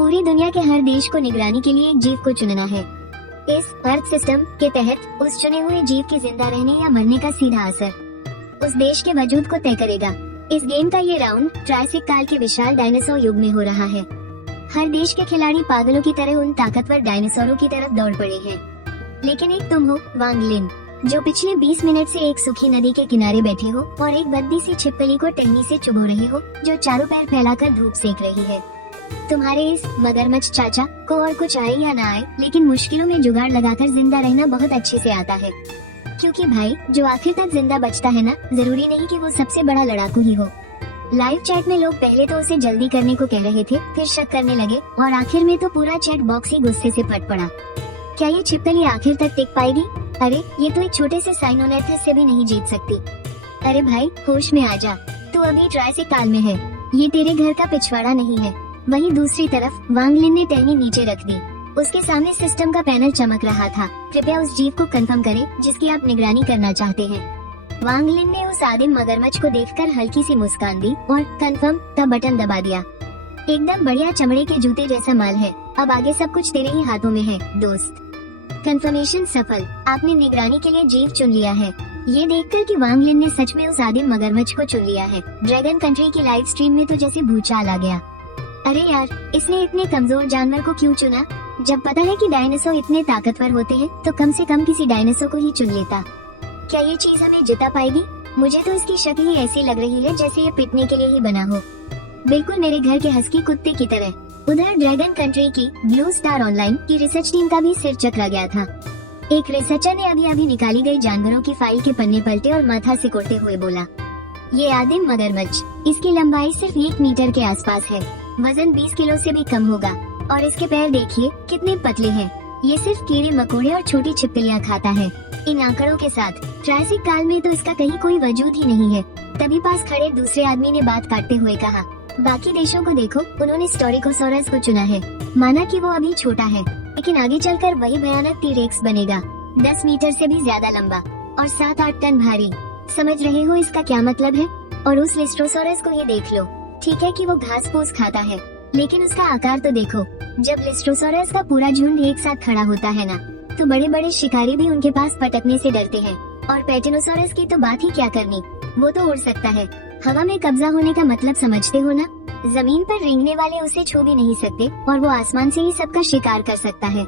पूरी दुनिया के हर देश को निगरानी के लिए एक जीव को चुनना है। इस अर्थ सिस्टम के तहत उस चुने हुए जीव के जिंदा रहने या मरने का सीधा असर उस देश के वजूद को तय करेगा। इस गेम का ये राउंड ट्रायसिक काल के विशाल डायनासोर युग में हो रहा है। हर देश के खिलाड़ी पागलों की तरह उन ताकतवर डायनासोरों की तरफ दौड़ पड़े हैं। लेकिन एक तुम हो, वांग लिन, जो पिछले 20 मिनट से एक सूखी नदी के किनारे बैठे हो और एक बद्दी सी छिपकली को टहनी से चुभो रहे हो जो चारों पैर फैलाकर धूप सेक रही है। तुम्हारे इस मगरमच्छ चाचा को और कुछ आए या ना आए, लेकिन मुश्किलों में जुगाड़ लगाकर जिंदा रहना बहुत अच्छे से आता है। क्योंकि भाई, जो आखिर तक जिंदा बचता है ना, जरूरी नहीं कि वो सबसे बड़ा लड़ाकू ही हो। लाइव चैट में लोग पहले तो उसे जल्दी करने को कह रहे थे, फिर शक करने लगे और आखिर में तो पूरा चैट बॉक्स ही गुस्से से फट पड़ा। क्या ये छिपकली आखिर तक टिक पाएगी? अरे ये तो एक छोटे से साइनोनेथस से भी नहीं जीत सकती। अरे भाई, होश में आ जा, तू अभी ट्रायसिक काल में है, ये तेरे घर का पिछवाड़ा नहीं है। वहीं दूसरी तरफ वांग लिन ने टहनी नीचे रख दी। उसके सामने सिस्टम का पैनल चमक रहा था। कृपया उस जीव को कंफर्म करें जिसकी आप निगरानी करना चाहते हैं। वांग लिन ने उस आदिम मगरमच्छ को देखकर हल्की सी मुस्कान दी और कंफर्म का बटन दबा दिया। एकदम बढ़िया, चमड़े के जूते जैसा माल है। अब आगे सब कुछ तेरे ही हाथों में है दोस्त। कंफर्मेशन सफल, आपने निगरानी के लिए जीव चुन लिया है। ये देखकर कि वांग लिन ने सच में उस आदिम मगरमच्छ को चुन लिया है, ड्रैगन कंट्री की लाइव स्ट्रीम में तो जैसे भूचाल आ गया। अरे यार, इसने इतने कमजोर जानवर को क्यों चुना? जब पता है कि डायनासोर इतने ताकतवर होते हैं तो कम से कम किसी डायनासोर को ही चुन लेता। क्या ये चीज हमें जिता पाएगी? मुझे तो इसकी शक्ल ही ऐसी लग रही है जैसे ये पिटने के लिए ही बना हो, बिल्कुल मेरे घर के हस्की कुत्ते की तरह। उधर ड्रैगन कंट्री की ब्लू स्टार ऑनलाइन की रिसर्च टीम का भी सिर चकरा गया था। एक रिसर्चर ने अभी निकाली गई जानवरों की फाइल के पन्ने पलटे और माथा सिकोड़ते हुए बोला, ये आदिम मगरमच्छ, इसकी लंबाई सिर्फ 1 मीटर के आसपास है, वजन 20 किलो से भी कम होगा और इसके पैर देखिए कितने पतले हैं। ये सिर्फ कीड़े मकोड़े और छोटी छिपकलियां खाता है। इन आंकड़ों के साथ ट्रायसिक काल में तो इसका कहीं कोई वजूद ही नहीं है। तभी पास खड़े दूसरे आदमी ने बात काटते हुए कहा, बाकी देशों को देखो, उन्होंने स्टेगोसॉरस को चुना है। माना कि वो अभी छोटा है, लेकिन आगे चलकर वही भयानक टी-रेक्स बनेगा, 10 मीटर से भी ज्यादा लंबा और 7-8 टन भारी। समझ रहे हो इसका क्या मतलब है? और उस लिस्ट्रोसॉरस को ही देख लो। ठीक है कि वो घास फूस खाता है, लेकिन उसका आकार तो देखो। जब लिस्ट्रोसॉरस का पूरा झुंड एक साथ खड़ा होता है ना, तो बड़े बड़े शिकारी भी उनके पास पटकने से डरते हैं। और पैटेनोसॉरस की तो बात ही क्या करनी, वो तो उड़ सकता है। हवा में कब्जा होने का मतलब समझते हो ना? जमीन पर रेंगने वाले उसे छू भी नहीं सकते और वो आसमान से ही सबका शिकार कर सकता है।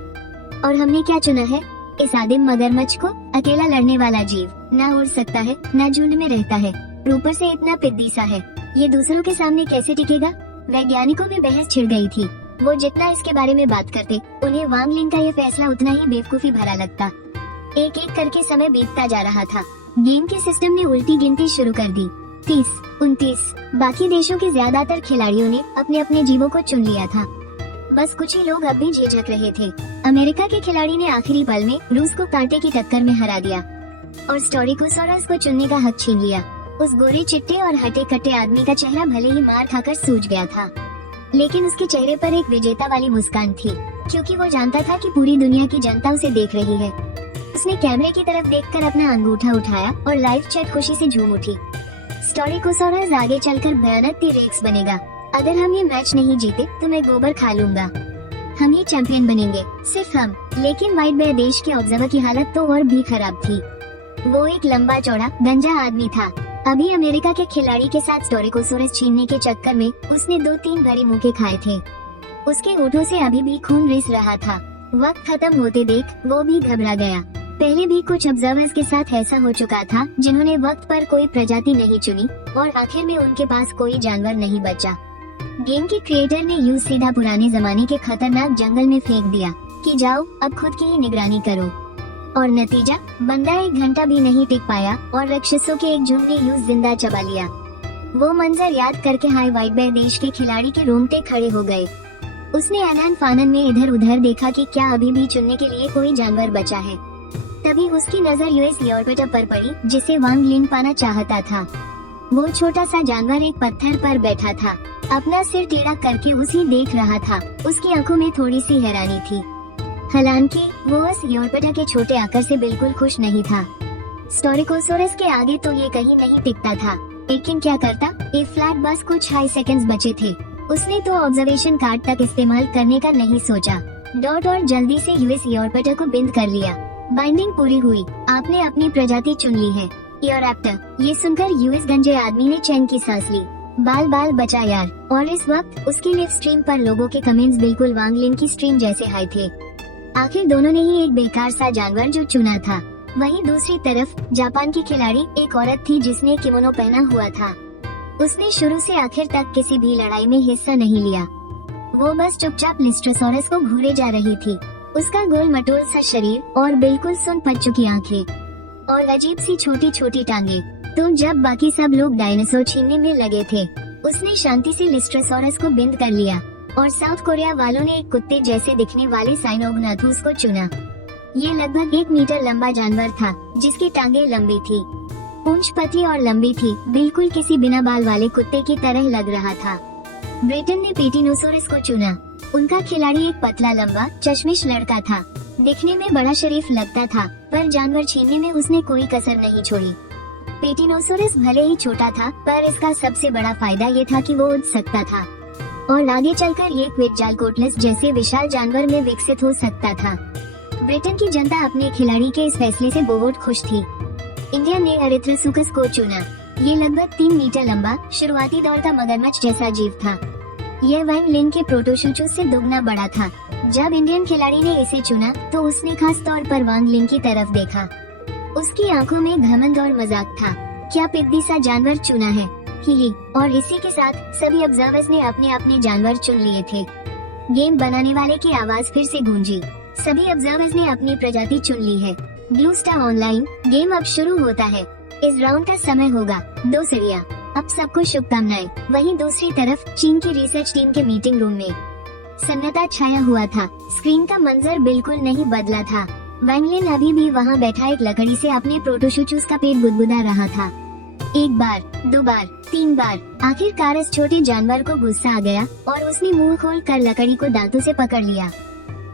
और हमने क्या चुना है? इस आदिम मगरमच्छ को, अकेला लड़ने वाला जीव, ना उड़ सकता है, ना झुंड में रहता है, ऊपर से इतना पिद्दी सा है। ये दूसरों के सामने कैसे टिकेगा? वैज्ञानिकों में बहस छिड़ गई थी। वो जितना इसके बारे में बात करते, उन्हें वांग लिन का ये फैसला उतना ही बेवकूफी भरा लगता। एक एक करके समय बीतता जा रहा था। गेम के सिस्टम ने उल्टी गिनती शुरू कर दी। 30, 29। बाकी देशों के ज्यादातर खिलाड़ियों ने अपने अपने जीवों को चुन लिया था। बस कुछ ही लोग अब भी झिझक रहे थे। अमेरिका के खिलाड़ी ने आखिरी पल में रूस को कांटे की टक्कर में हरा दिया और स्टेगोसॉरस को चुनने का हक छीन लिया। उस गोरे चिट्टे और हटे कट्टे आदमी का चेहरा भले ही मार खाकर सूज गया था, लेकिन उसके चेहरे पर एक विजेता वाली मुस्कान थी, क्योंकि वो जानता था कि पूरी दुनिया की जनता उसे देख रही है। उसने कैमरे की तरफ देखकर अपना अंगूठा उठाया और लाइव चैट खुशी से झूम उठी। स्टेगोसॉरस आगे चलकर भयानक टी-रेक्स बनेगा। अगर हम ये मैच नहीं जीते तो मैं गोबर खा लूंगा। हम ही चैंपियन बनेंगे, सिर्फ हम। लेकिन व्हाइट बेयर देश के ऑब्जर्वर की हालत तो और भी खराब थी। वो एक लंबा चौड़ा गंजा आदमी था। अभी अमेरिका के खिलाड़ी के साथ स्टेगोसॉरस छीनने के चक्कर में उसने 2-3 बड़े मुक्के खाए थे। उसके होठों से अभी भी खून रिस रहा था। वक्त खत्म होते देख वो भी घबरा गया। पहले भी कुछ ऑब्जर्वर्स के साथ ऐसा हो चुका था, जिन्होंने वक्त पर कोई प्रजाति नहीं चुनी और आखिर में उनके पास कोई जानवर नहीं बचा। गेम के क्रिएटर ने यूं सीधा पुराने जमाने के खतरनाक जंगल में फेंक दिया कि जाओ अब खुद की ही निगरानी करो। और नतीजा, बंदा 1 घंटा भी नहीं टिक पाया और राक्षसों के एक झुंड ने यूं जिंदा चबा लिया। वो मंजर याद करके हाई व्हाइट बेयर देश के खिलाड़ी के रोंगटे खड़े हो गए। उसने आनन फानन में इधर उधर देखा कि क्या अभी भी चुनने के लिए कोई जानवर बचा है। तभी उसकी नजर यूएस लियोपार्ड पर पड़ी, जिसे वांग लिन पाना चाहता था। वो छोटा सा जानवर एक पत्थर पर बैठा था, अपना सिर टेढ़ा करके उसे देख रहा था। उसकी आंखों में थोड़ी सी हैरानी थी। हालांकि वो उस लियोपार्ड के छोटे आकार से बिल्कुल खुश नहीं था। स्टेगोसॉरस के आगे तो ये कहीं नहीं टिकता था, लेकिन क्या करता? एक फ्लैट बस कुछ हाई सेकंड्स बचे थे। उसने तो ऑब्जर्वेशन कार्ड तक इस्तेमाल करने का नहीं सोचा। डॉट और जल्दी से यूएस ईयरपटर को बिंद कर लिया। बाइंडिंग पूरी हुई। आपने अपनी प्रजाति चुन ली है, ईयरैप्टर। ये सुनकर यूएस गंजे आदमी ने चैन की सांस ली। बाल बाल बचा यार। और इस वक्त उसकी लिव स्ट्रीम पर लोगों के कमेंट्स बिल्कुल वांग लिन की स्ट्रीम जैसे हाई थे। आखिर दोनों ने ही एक बेकार सा जानवर जो चुना था। वहीं दूसरी तरफ जापान की खिलाड़ी एक औरत थी जिसने किमोनो पहना हुआ था। उसने शुरू से आखिर तक किसी भी लड़ाई में हिस्सा नहीं लिया। वो बस चुपचाप लिस्ट्रोसॉरस को घूरे जा रही थी। उसका गोल मटोल सा शरीर और बिल्कुल सुन पड़ चुकी आंखें और अजीब सी छोटी छोटी टांगे। तो जब बाकी सब लोग डायनासोर छीनने में लगे थे, उसने शांति से लिस्ट्रोसॉरस को बिंद कर लिया और साउथ कोरिया वालों ने एक कुत्ते जैसे दिखने वाले साइनोग्नाथूस को चुना। ये लगभग 1 मीटर लंबा जानवर था जिसकी टांगे लंबी थी, पूंछ पतली और लंबी थी, बिल्कुल किसी बिना बाल वाले कुत्ते की तरह लग रहा था। ब्रिटेन ने पेटिनोसोरस को चुना। उनका खिलाड़ी एक पतला लंबा चश्मिश लड़का था। दिखने में बड़ा शरीफ लगता था, पर जानवर छीनने में उसने कोई कसर नहीं छोड़ी। पेटिनोसोरस भले ही छोटा था, पर इसका सबसे बड़ा फायदा ये था कि वो उड़ सकता था और आगे चलकर ये क्विटजालकोटलस जैसे विशाल जानवर में विकसित हो सकता था। ब्रिटेन की जनता अपने खिलाड़ी के इस फैसले से बहुत खुश थी। इंडिया ने एरिथ्रोसुकस को चुना। ये लगभग 3 मीटर लंबा शुरुआती दौर का मगरमच्छ जैसा जीव था। यह वांग लिन के प्रोटोशूचूस से दुगना बड़ा था। जब इंडियन खिलाड़ी ने इसे चुना तो उसने खास तौर पर वांग लिन की तरफ देखा। उसकी आंखों में घमंड और मजाक था। क्या पिद्दी सा जानवर चुना है, ही। और इसी के साथ सभी ऑब्जर्वर्स ने अपने अपने जानवर चुन लिए थे। गेम बनाने वाले की आवाज फिर से गूंजी। सभी ऑब्जर्वर्स ने अपनी प्रजाति चुन ली है। ब्लू स्टार ऑनलाइन गेम अब शुरू होता है। इस राउंड का समय होगा 2 सीढ़ियां। अब सबको शुभकामनाएं। वहीं दूसरी तरफ चीन की रिसर्च टीम के मीटिंग रूम में सन्नाटा छाया हुआ था। स्क्रीन का मंजर बिल्कुल नहीं बदला था। वांग लिन अभी भी वहां बैठा एक लकड़ी से अपने प्रोटोशूचूस का पेट बुदबुदा रहा था। 1 बार, 2 बार, 3 बार। आखिरकार इस छोटे जानवर को गुस्सा आ गया और उसने मुंह खोल कर लकड़ी को दांतों से पकड़ लिया।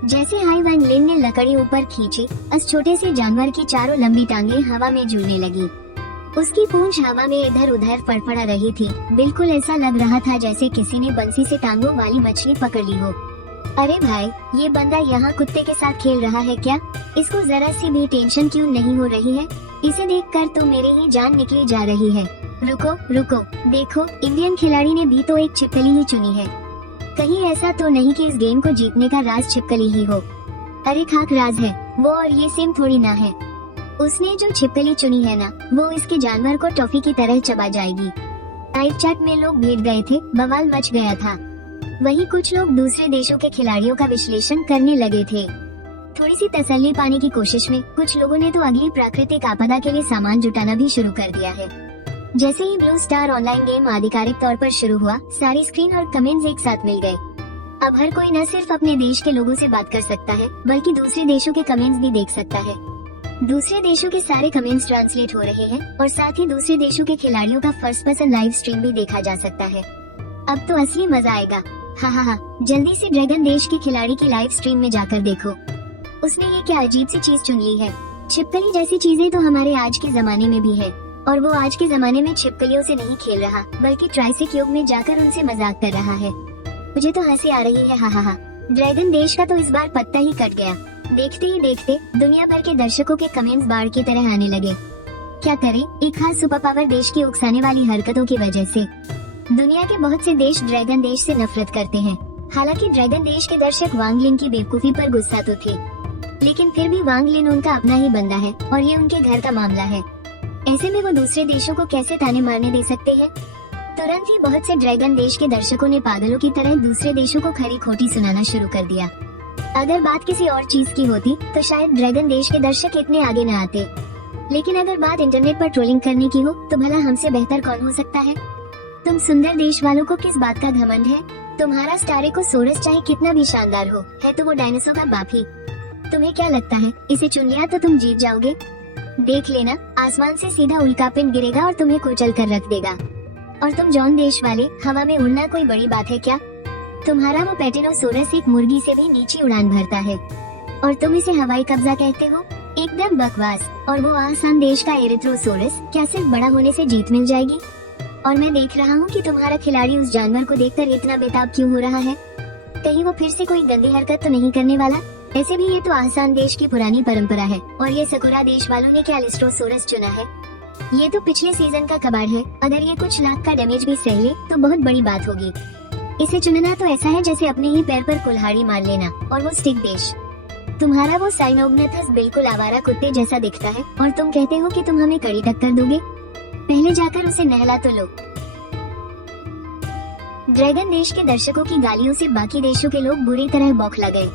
जैसे हाई वांग लिन ने लकड़ी ऊपर खींची, उस छोटे से जानवर की चारों लंबी टांगे हवा में झूलने लगी। उसकी पूंछ हवा में इधर उधर फड़फड़ा रही थी। बिल्कुल ऐसा लग रहा था जैसे किसी ने बंसी से टांगों वाली मछली पकड़ ली हो। अरे भाई, ये बंदा यहाँ कुत्ते के साथ खेल रहा है क्या? इसको जरा सी भी टेंशन क्यों नहीं हो रही है? इसे देखकर तो मेरी ही जान निकली जा रही है। रुको रुको, देखो, इंडियन खिलाड़ी ने भी तो एक छिपकली ही चुनी है। कहीं ऐसा तो नहीं कि इस गेम को जीतने का राज छिपकली ही हो? अरे खाक राज है वो, और ये सेम थोड़ी ना है। उसने जो छिपकली चुनी है ना, वो इसके जानवर को टॉफी की तरह चबा जाएगी। लाइव चैट में लोग भीड़ गए थे, बवाल मच गया था। वहीं कुछ लोग दूसरे देशों के खिलाड़ियों का विश्लेषण करने लगे थे। थोड़ी सी तसल्ली पाने की कोशिश में कुछ लोगों ने तो अगली प्राकृतिक आपदा के लिए सामान जुटाना भी शुरू कर दिया है। जैसे ही ब्लू स्टार ऑनलाइन गेम आधिकारिक तौर पर शुरू हुआ, सारी स्क्रीन और कमेंट्स एक साथ मिल गए। अब हर कोई न सिर्फ अपने देश के लोगों से बात कर सकता है, बल्कि दूसरे देशों के कमेंट्स भी देख सकता है। दूसरे देशों के सारे कमेंट्स ट्रांसलेट हो रहे हैं और साथ ही दूसरे देशों के खिलाड़ियों का फर्स्ट पर्सन लाइव स्ट्रीम भी देखा जा सकता है। अब तो असली मजा आएगा। हा, जल्दी से ड्रैगन देश के खिलाड़ी की लाइव स्ट्रीम में जाकर देखो। उसने ये क्या अजीब सी चीज चुन ली है। छिपकली जैसी चीजें तो हमारे आज के जमाने में भी है, और वो आज के जमाने में छिपकलियों से नहीं खेल रहा, बल्कि ट्राइसिक युग में जाकर उनसे मजाक कर रहा है। मुझे तो हंसी आ रही है। हा। ड्रैगन देश का तो इस बार पत्ता ही कट गया। देखते ही देखते दुनिया भर के दर्शकों के कमेंट्स बाढ़ की तरह आने लगे। क्या करें, एक खास सुपर पावर देश की उकसाने वाली हरकतों की वजह से दुनिया के बहुत से देश ड्रैगन देश से नफरत करते हैं। हालांकि ड्रैगन देश के दर्शक वांग लिन की बेवकूफी पर गुस्सा तो थे, लेकिन फिर भी वांग लिन उनका अपना ही बंदा है और ये उनके घर का मामला है। ऐसे में वो दूसरे देशों को कैसे ताने मारने दे सकते हैं? तुरंत ही बहुत से ड्रैगन देश के दर्शकों ने पागलों की तरह दूसरे देशों को खरी खोटी सुनाना शुरू कर दिया। अगर बात किसी और चीज की होती तो शायद ड्रैगन देश के दर्शक इतने आगे न आते, लेकिन अगर बात इंटरनेट पर ट्रोलिंग करने की हो तो भला हमसे बेहतर कौन हो सकता है? तुम सुंदर देश वालों को किस बात का घमंड है? तुम्हारा स्टारेकोसोरस चाहे कितना भी शानदार हो, है तो वो डायनासोर का बाप ही। तुम्हें क्या लगता है इसे चुन लिया तो तुम जीत जाओगे? देख लेना, आसमान से सीधा उल्कापिंड गिरेगा और तुम्हें कुचल कर रख देगा। और तुम जॉन देश वाले, हवा में उड़ना कोई बड़ी बात है क्या? तुम्हारा वो पेटिनोसोरस एक मुर्गी से भी नीची उड़ान भरता है और तुम इसे हवाई कब्जा कहते हो? एकदम बकवास। और वो आसान देश का एरिथ्रोसोरस, क्या सिर्फ बड़ा होने से जीत मिल जाएगी? और मैं देख रहा हूँ कि तुम्हारा खिलाड़ी उस जानवर को देखकर इतना बेताब क्यों हो रहा है। कहीं वो फिर से कोई गंदी हरकत तो नहीं करने वाला। ऐसे भी ये तो आसान देश की पुरानी परंपरा है और ये सकुरा देश वालों ने क्या लिस्ट्रोसोरस चुना है। ये तो पिछले सीजन का कबाड़ है। अगर ये कुछ लाख का डैमेज भी सह ले तो बहुत बड़ी बात होगी। इसे चुनना तो ऐसा है जैसे अपने ही पैर पर कुल्हाड़ी मार लेना, और वो स्टिक देश। तुम्हारा वो साइनोग्नेथस बिल्कुल आवारा कुत्ते जैसा दिखता है और तुम कहते हो कि तुम हमें कड़ी टक्कर दोगे। पहले जाकर उसे नहला तो लो। ड्रैगन देश के दर्शकों की गालियों से बाकी देशों के लोग बुरी तरह बौखला गए।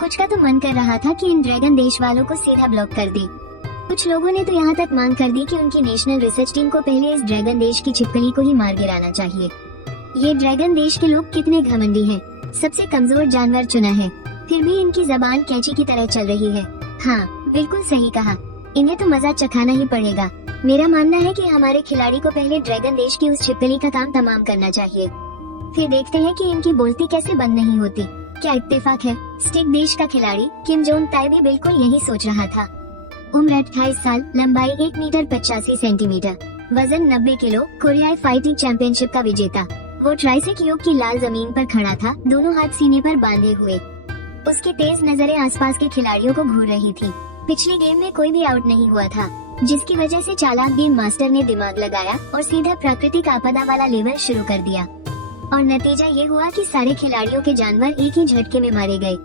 कुछ का तो मन कर रहा था कि इन ड्रैगन देश वालों को सीधा ब्लॉक कर दे। कुछ लोगों ने तो यहाँ तक मांग कर दी कि उनकी नेशनल रिसर्च टीम को पहले इस ड्रैगन देश की छिपकली को ही मार गिराना चाहिए। ये ड्रैगन देश के लोग कितने घमंडी हैं। सबसे कमजोर जानवर चुना है, फिर भी इनकी जबान कैंची की तरह चल रही है। हाँ, बिल्कुल सही कहा। इन्हें तो मजा चखाना ही पड़ेगा। मेरा मानना है कि हमारे खिलाड़ी को पहले ड्रैगन देश की उस छिपकली का काम तमाम करना चाहिए, फिर देखते हैं कि इनकी बोलती कैसे बंद नहीं होती। क्या इत्तेफाक है। स्टिक देश का खिलाड़ी किम जोंग ताई भी बिल्कुल यही सोच रहा था। उम्र 28 साल, लंबाई 1 मीटर 85 सेंटीमीटर, वजन 90 किलो, कोरियाई फाइटिंग चैंपियनशिप का विजेता। वो ट्राइसेक योग की लाल जमीन पर खड़ा था, दोनों हाथ सीने पर बांधे हुए। उसकी तेज नजरें आसपास के खिलाड़ियों को घूर रही थी। पिछले गेम में कोई भी आउट नहीं हुआ था, जिसकी वजह से चालाक गेम मास्टर ने दिमाग लगाया और सीधा प्राकृतिक आपदा वाला लेवल शुरू कर दिया। और नतीजा ये हुआ कि सारे खिलाड़ियों के जानवर एक ही झटके में मारे गए।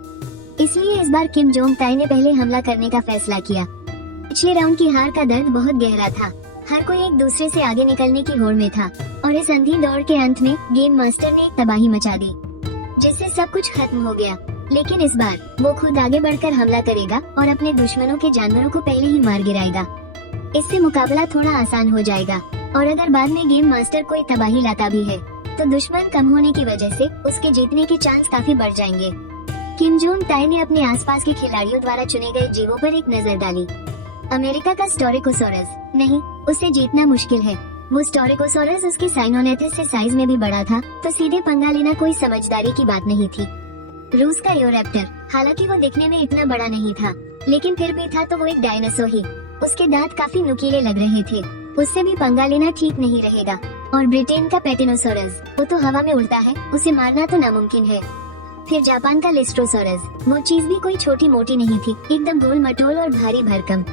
इसलिए इस बार किम जोंग ताई ने पहले हमला करने का फैसला किया। पिछले राउंड की हार का दर्द बहुत गहरा था। हर कोई एक दूसरे से आगे निकलने की होड़ में था और इस अंधी दौड़ के अंत में गेम मास्टर ने एक तबाही मचा दी, जिससे सब कुछ खत्म हो गया। लेकिन इस बार वो खुद आगे बढ़कर हमला करेगा और अपने दुश्मनों के जानवरों को पहले ही मार गिराएगा। इससे मुकाबला थोड़ा आसान हो जाएगा, और अगर बाद में गेम मास्टर कोई तबाही लाता भी है तो दुश्मन कम होने की वजह से उसके जीतने के चांस काफी बढ़ जाएंगे। किम जोंग ताई ने अपने आसपास के खिलाड़ियों द्वारा चुने गए जीवों पर एक नजर डाली। अमेरिका का स्टोरिकोसोरस, नहीं, उसे जीतना मुश्किल है। वो स्टोरिकोसोरस उसके साइनोनेथस से साइज में भी बड़ा था, तो सीधे पंगा लेना कोई समझदारी की बात नहीं थी। रूस का यूरैप्टर, हालांकि वो दिखने में इतना बड़ा नहीं था, लेकिन फिर भी था तो वो एक डायनासोर ही। उसके दांत काफी नुकीले लग रहे थे, उससे भी पंगा लेना ठीक नहीं रहेगा। और ब्रिटेन का पेटिनोसोरस, वो तो हवा में उड़ता है, उसे मारना तो नामुमकिन है। फिर जापान का लिस्ट्रोसोरस, वो चीज भी कोई छोटी मोटी नहीं थी, एकदम गोल मटोल और भारी भरकम।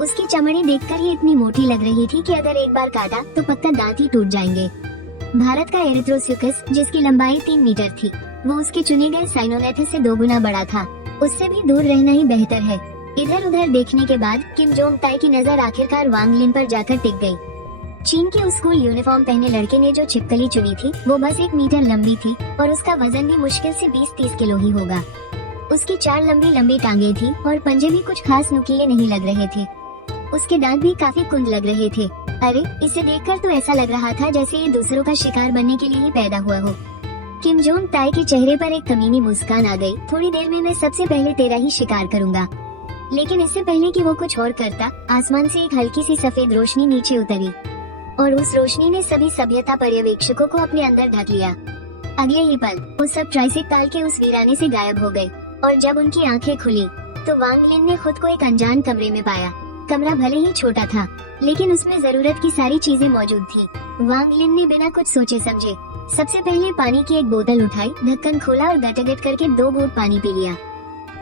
उसकी चमड़ी देखकर ही इतनी मोटी लग रही थी कि अगर एक बार काटा तो पक्का दांत ही टूट जाएंगे। भारत का एरिथ्रोस्यूकस, जिसकी लंबाई 3 मीटर थी, वो उसके चुने गए साइनोनेथस से 2 गुना बड़ा था। उससे भी दूर रहना ही बेहतर है। इधर उधर देखने के बाद किम जोंग ताई की नजर आखिरकार वांग लिन पर जाकर टिक गई। चीन के उस स्कूल यूनिफॉर्म पहने लड़के ने जो छिपकली चुनी थी वो बस 1 मीटर लंबी थी और उसका वजन भी मुश्किल से 20-30 किलो ही होगा। उसकी 4 लंबी लंबी टांगे थी और पंजे भी कुछ खास नुकीले नहीं लग रहे थे। उसके दांत भी काफी कुंद लग रहे थे। अरे, इसे देखकर तो ऐसा लग रहा था जैसे ये दूसरों का शिकार बनने के लिए ही पैदा हुआ हो। किम जोंग ताई के चेहरे पर एक कमीनी मुस्कान आ गई। थोड़ी देर में मैं सबसे पहले तेरा ही शिकार करूंगा। लेकिन इससे पहले कि वो कुछ और करता, आसमान से एक हल्की सी सफेद रोशनी नीचे उतरी और उस रोशनी ने सभी सभ्यता पर्यवेक्षकों को अपने अंदर ढक लिया। अगले ही पल वो सब ट्राइसेक काल के उस वीराने से गायब हो गए और जब उनकी आंखें खुली तो वांग लिन ने खुद को एक अनजान कमरे में पाया। कमरा भले ही छोटा था, लेकिन उसमें जरूरत की सारी चीजें मौजूद थी। वांग लिन ने बिना कुछ सोचे समझे सबसे पहले पानी की एक बोतल उठाई, ढक्कन खोला और गटगट करके 2 घूंट पानी पी लिया।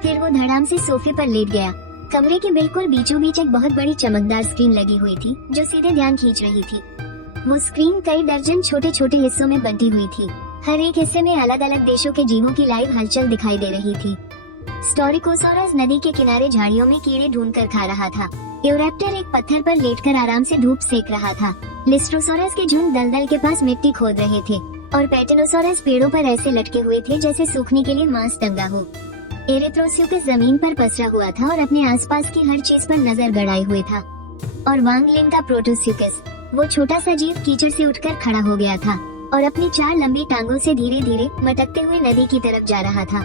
फिर वो धड़ाम से सोफे पर लेट गया। कमरे के बिल्कुल बीचों बीच एक बहुत बड़ी चमकदार स्क्रीन लगी हुई थी जो सीधे ध्यान खींच रही थी। वो स्क्रीन कई दर्जन छोटे छोटे हिस्सों में बंटी हुई थी। हर एक हिस्से में अलग अलग देशों के जीवों की लाइव हलचल दिखाई दे रही थी। स्टोरिकोसोरस नदी के किनारे झाड़ियों में कीड़े ढूंढकर खा रहा था। यूरैप्टर एक पत्थर पर लेटकर आराम से धूप सेक रहा था। लिस्ट्रोसोरस के झुंड दलदल के पास मिट्टी खोद रहे थे और पेटिनोसोरस पेड़ों पर ऐसे लटके हुए थे जैसे सूखने के लिए मांस टंगा हो। एरिथ्रोस्यूकस जमीन पर पसरा हुआ था और अपने आसपास की हर चीज पर नजर गड़ाए हुए था। और वांग लिन का प्रोटोस्यूकस, वो छोटा सा जीव कीचड़ से उठकर खड़ा हो गया था और अपनी 4 लंबी टांगों से धीरे धीरे मटकते हुए नदी की तरफ जा रहा था।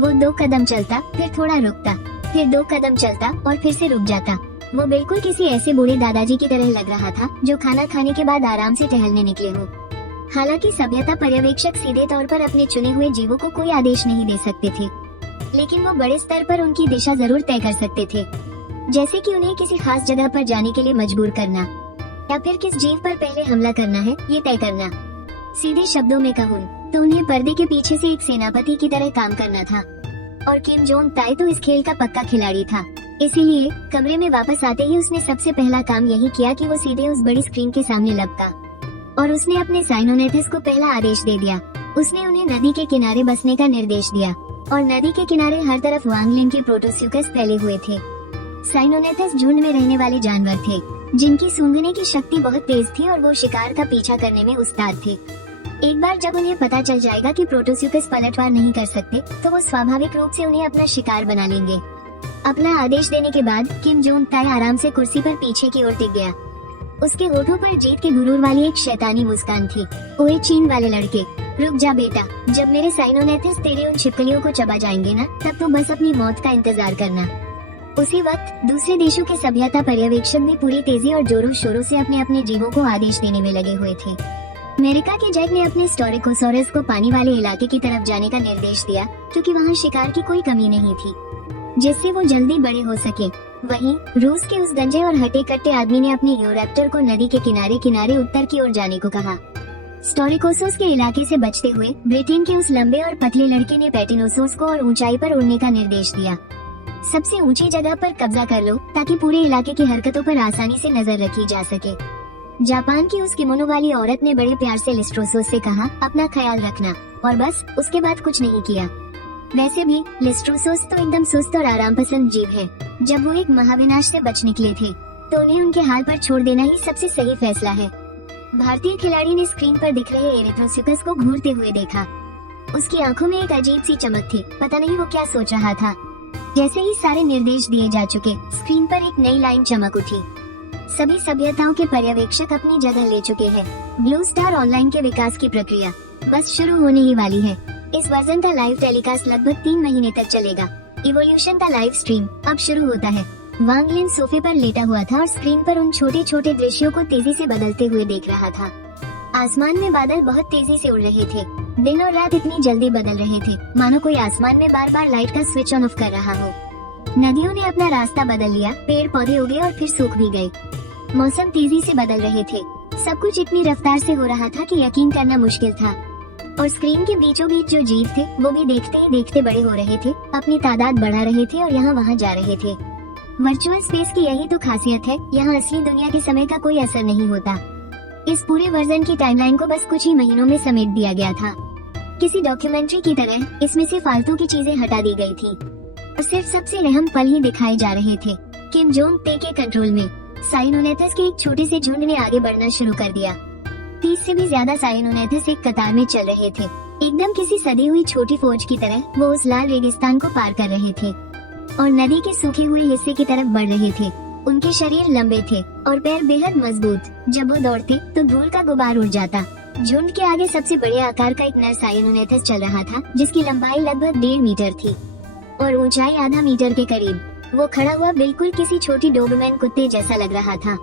वो 2 कदम चलता, फिर थोड़ा रुकता, फिर 2 कदम चलता और फिर से रुक जाता। वो बिल्कुल किसी ऐसे बूढ़े दादाजी की तरह लग रहा था जो खाना खाने के बाद आराम से टहलने निकले हो। हालांकि सभ्यता पर्यवेक्षक सीधे तौर पर अपने चुने हुए जीवों को कोई आदेश नहीं दे सकते थे, लेकिन वो बड़े स्तर पर उनकी दिशा जरूर तय कर सकते थे, जैसे कि उन्हें किसी खास जगह पर जाने के लिए मजबूर करना। या फिर किस जीव पर पहले हमला करना है ये तय करना। सीधे शब्दों में कहूँ तो उन्हें पर्दे के पीछे से एक सेनापति की तरह काम करना था, और किम जोंग ताई तो इस खेल का पक्का खिलाड़ी था। इसीलिए कमरे में वापस आते ही उसने सबसे पहला काम यही किया कि वो सीधे उस बड़ी स्क्रीन के सामने लपका और उसने अपने साइनोनेथिस को पहला आदेश दे दिया। उसने उन्हें नदी के किनारे बसने का निर्देश दिया, और नदी के किनारे हर तरफ वांगलिन के प्रोटोस्यूकस फैले हुए थे। साइनोनेथिस झुंड में रहने वाले जानवर थे जिनकी सूंघने की शक्ति बहुत तेज थी और वो शिकार का पीछा करने में उस्ताद थे। एक बार जब उन्हें पता चल जाएगा कि प्रोटोस्यूकस पलटवार नहीं कर सकते, तो वो स्वाभाविक रूप से उन्हें अपना शिकार बना लेंगे। अपना आदेश देने के बाद किम जोंग ताई आराम से कुर्सी पर पीछे की ओर टिक गया। उसके होठों पर जीत के गुरूर वाली एक शैतानी मुस्कान थी। ओए चीन वाले लड़के, रुक जा बेटा, जब मेरे साइनोनेथिस तेरी उन छिपकलियों को चबा जाएंगे ना, तब तो बस अपनी मौत का इंतजार करना। उसी वक्त दूसरे देशों के सभ्यता पर्यवेक्षक भी पूरी तेजी और जोरों शोरों से अपने अपने जीवों को आदेश देने में लगे हुए थे। अमेरिका के जैक ने अपने स्टोरिकोसॉरस को पानी वाले इलाके की तरफ जाने का निर्देश दिया, क्योंकि वहाँ शिकार की कोई कमी नहीं थी जिससे वो जल्दी बड़े हो सके। वहीं रूस के उस गंजे और हटे कट्टे आदमी ने अपने यूरैप्टर को नदी के किनारे किनारे उत्तर की ओर जाने को कहा। स्टोरिकोसोस के इलाके से बचते हुए ब्रिटेन के उस लंबे और पतले लड़के ने पैटिनोसोस को और ऊंचाई पर उड़ने का निर्देश दिया। सबसे ऊंची जगह पर कब्जा कर लो ताकि पूरे इलाके की हरकतों पर आसानी से नजर रखी जा सके। जापान की उस किमोनो वाली औरत ने बड़े प्यार से लिस्ट्रोसोस से कहा, अपना ख्याल रखना, और बस उसके बाद कुछ नहीं किया। वैसे भी लिस्ट्रोसोस तो एकदम सुस्त और आराम पसंद जीव है। जब वो एक महाविनाश से बच निकले थे तो उन्हें उनके हाल पर छोड़ देना ही सबसे सही फैसला है। भारतीय खिलाड़ी ने स्क्रीन पर दिख रहे एरिथ्रोस्यूकस को घूरते हुए देखा। उसकी आंखों में एक अजीब सी चमक थी, पता नहीं वो क्या सोच रहा था। जैसे ही सारे निर्देश दिए जा चुके, स्क्रीन पर एक नई लाइन चमक उठी। सभी सभ्यताओं के पर्यवेक्षक अपनी जगह ले चुके हैं। ब्लू स्टार ऑनलाइन के विकास की प्रक्रिया बस शुरू होने ही वाली है। इस वर्जन का लाइव टेलीकास्ट लगभग 3 महीने तक चलेगा। इवोल्यूशन का लाइव स्ट्रीम अब शुरू होता है। वांगलिन सोफे पर लेटा हुआ था और स्क्रीन पर उन छोटे छोटे दृश्यों को तेजी से बदलते हुए देख रहा था। आसमान में बादल बहुत तेजी से उड़ रहे थे। दिन और रात इतनी जल्दी बदल रहे थे मानो कोई आसमान में बार बार लाइट का स्विच ऑन ऑफ कर रहा हो। नदियों ने अपना रास्ता बदल लिया, पेड़ पौधे उगे और फिर सूख भी गए। मौसम तेजी से बदल रहे थे। सब कुछ इतनी रफ्तार से हो रहा था कि यकीन करना मुश्किल था। और स्क्रीन के बीचों बीच जो जीव थे वो भी देखते ही देखते बड़े हो रहे थे, अपनी तादाद बढ़ा रहे थे और यहाँ वहाँ जा रहे थे। वर्चुअल स्पेस की यही तो खासियत है, यहाँ असली दुनिया के समय का कोई असर नहीं होता। इस पूरे वर्जन की टाइमलाइन को बस कुछ ही महीनों में समेट दिया गया था। किसी डॉक्यूमेंट्री की तरह इसमें से फालतू की चीजें हटा दी गई थी और सिर्फ सबसे अहम पल ही दिखाए जा रहे थे। किम जोंग ताई के कंट्रोल में साइनोनेथिस के एक छोटे से झुंड ने आगे बढ़ना शुरू कर दिया। 30 से भी ज्यादा साइनोनेथिस एक कतार में चल रहे थे। एकदम किसी सदी हुई छोटी फौज की तरह वो उस लाल रेगिस्तान को पार कर रहे थे और नदी के सूखे हुए हिस्से की तरफ बढ़ रहे थे। उनके शरीर लंबे थे और पैर बेहद मजबूत। जब वो दौड़ते तो धूल का गुबार उड़ जाता। झुंड के आगे सबसे बड़े आकार का एक नर साइनोनेथिस चल रहा था, जिसकी लंबाई लगभग 1.5 मीटर थी और ऊंचाई आधा मीटर के करीब। वो खड़ा हुआ बिल्कुल किसी छोटी डोबरमैन कुत्ते जैसा लग रहा था।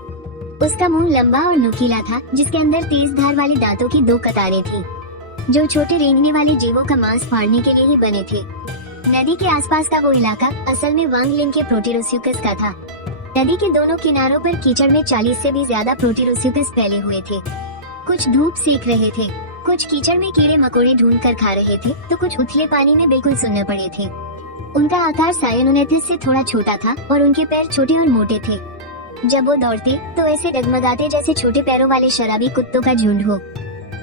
उसका मुंह लंबा और नुकीला था, जिसके अंदर तेज धार वाले दांतों की 2 कतारें थी, जो छोटे रेंगने वाले जीवों का मांस फाड़ने के लिए ही बने थे। नदी के आसपास का वो इलाका असल में वांगलिन के प्रोटेरोस्यूकस का था। नदी के दोनों किनारों पर कीचड़ में 40 से भी ज्यादा प्रोटेरोस्यूकस फैले हुए थे। कुछ धूप सेक रहे थे, कुछ कीचड़ में कीड़े मकोड़े ढूंढ कर खा रहे थे, तो कुछ उथले पानी में बिल्कुल सुन्न पड़े थे। उनका आकार साइनोनेथिस से थोड़ा छोटा था और उनके पैर छोटे और मोटे थे। जब वो दौड़ते तो ऐसे डगमगाते जैसे छोटे पैरों वाले शराबी कुत्तों का झुंड हो।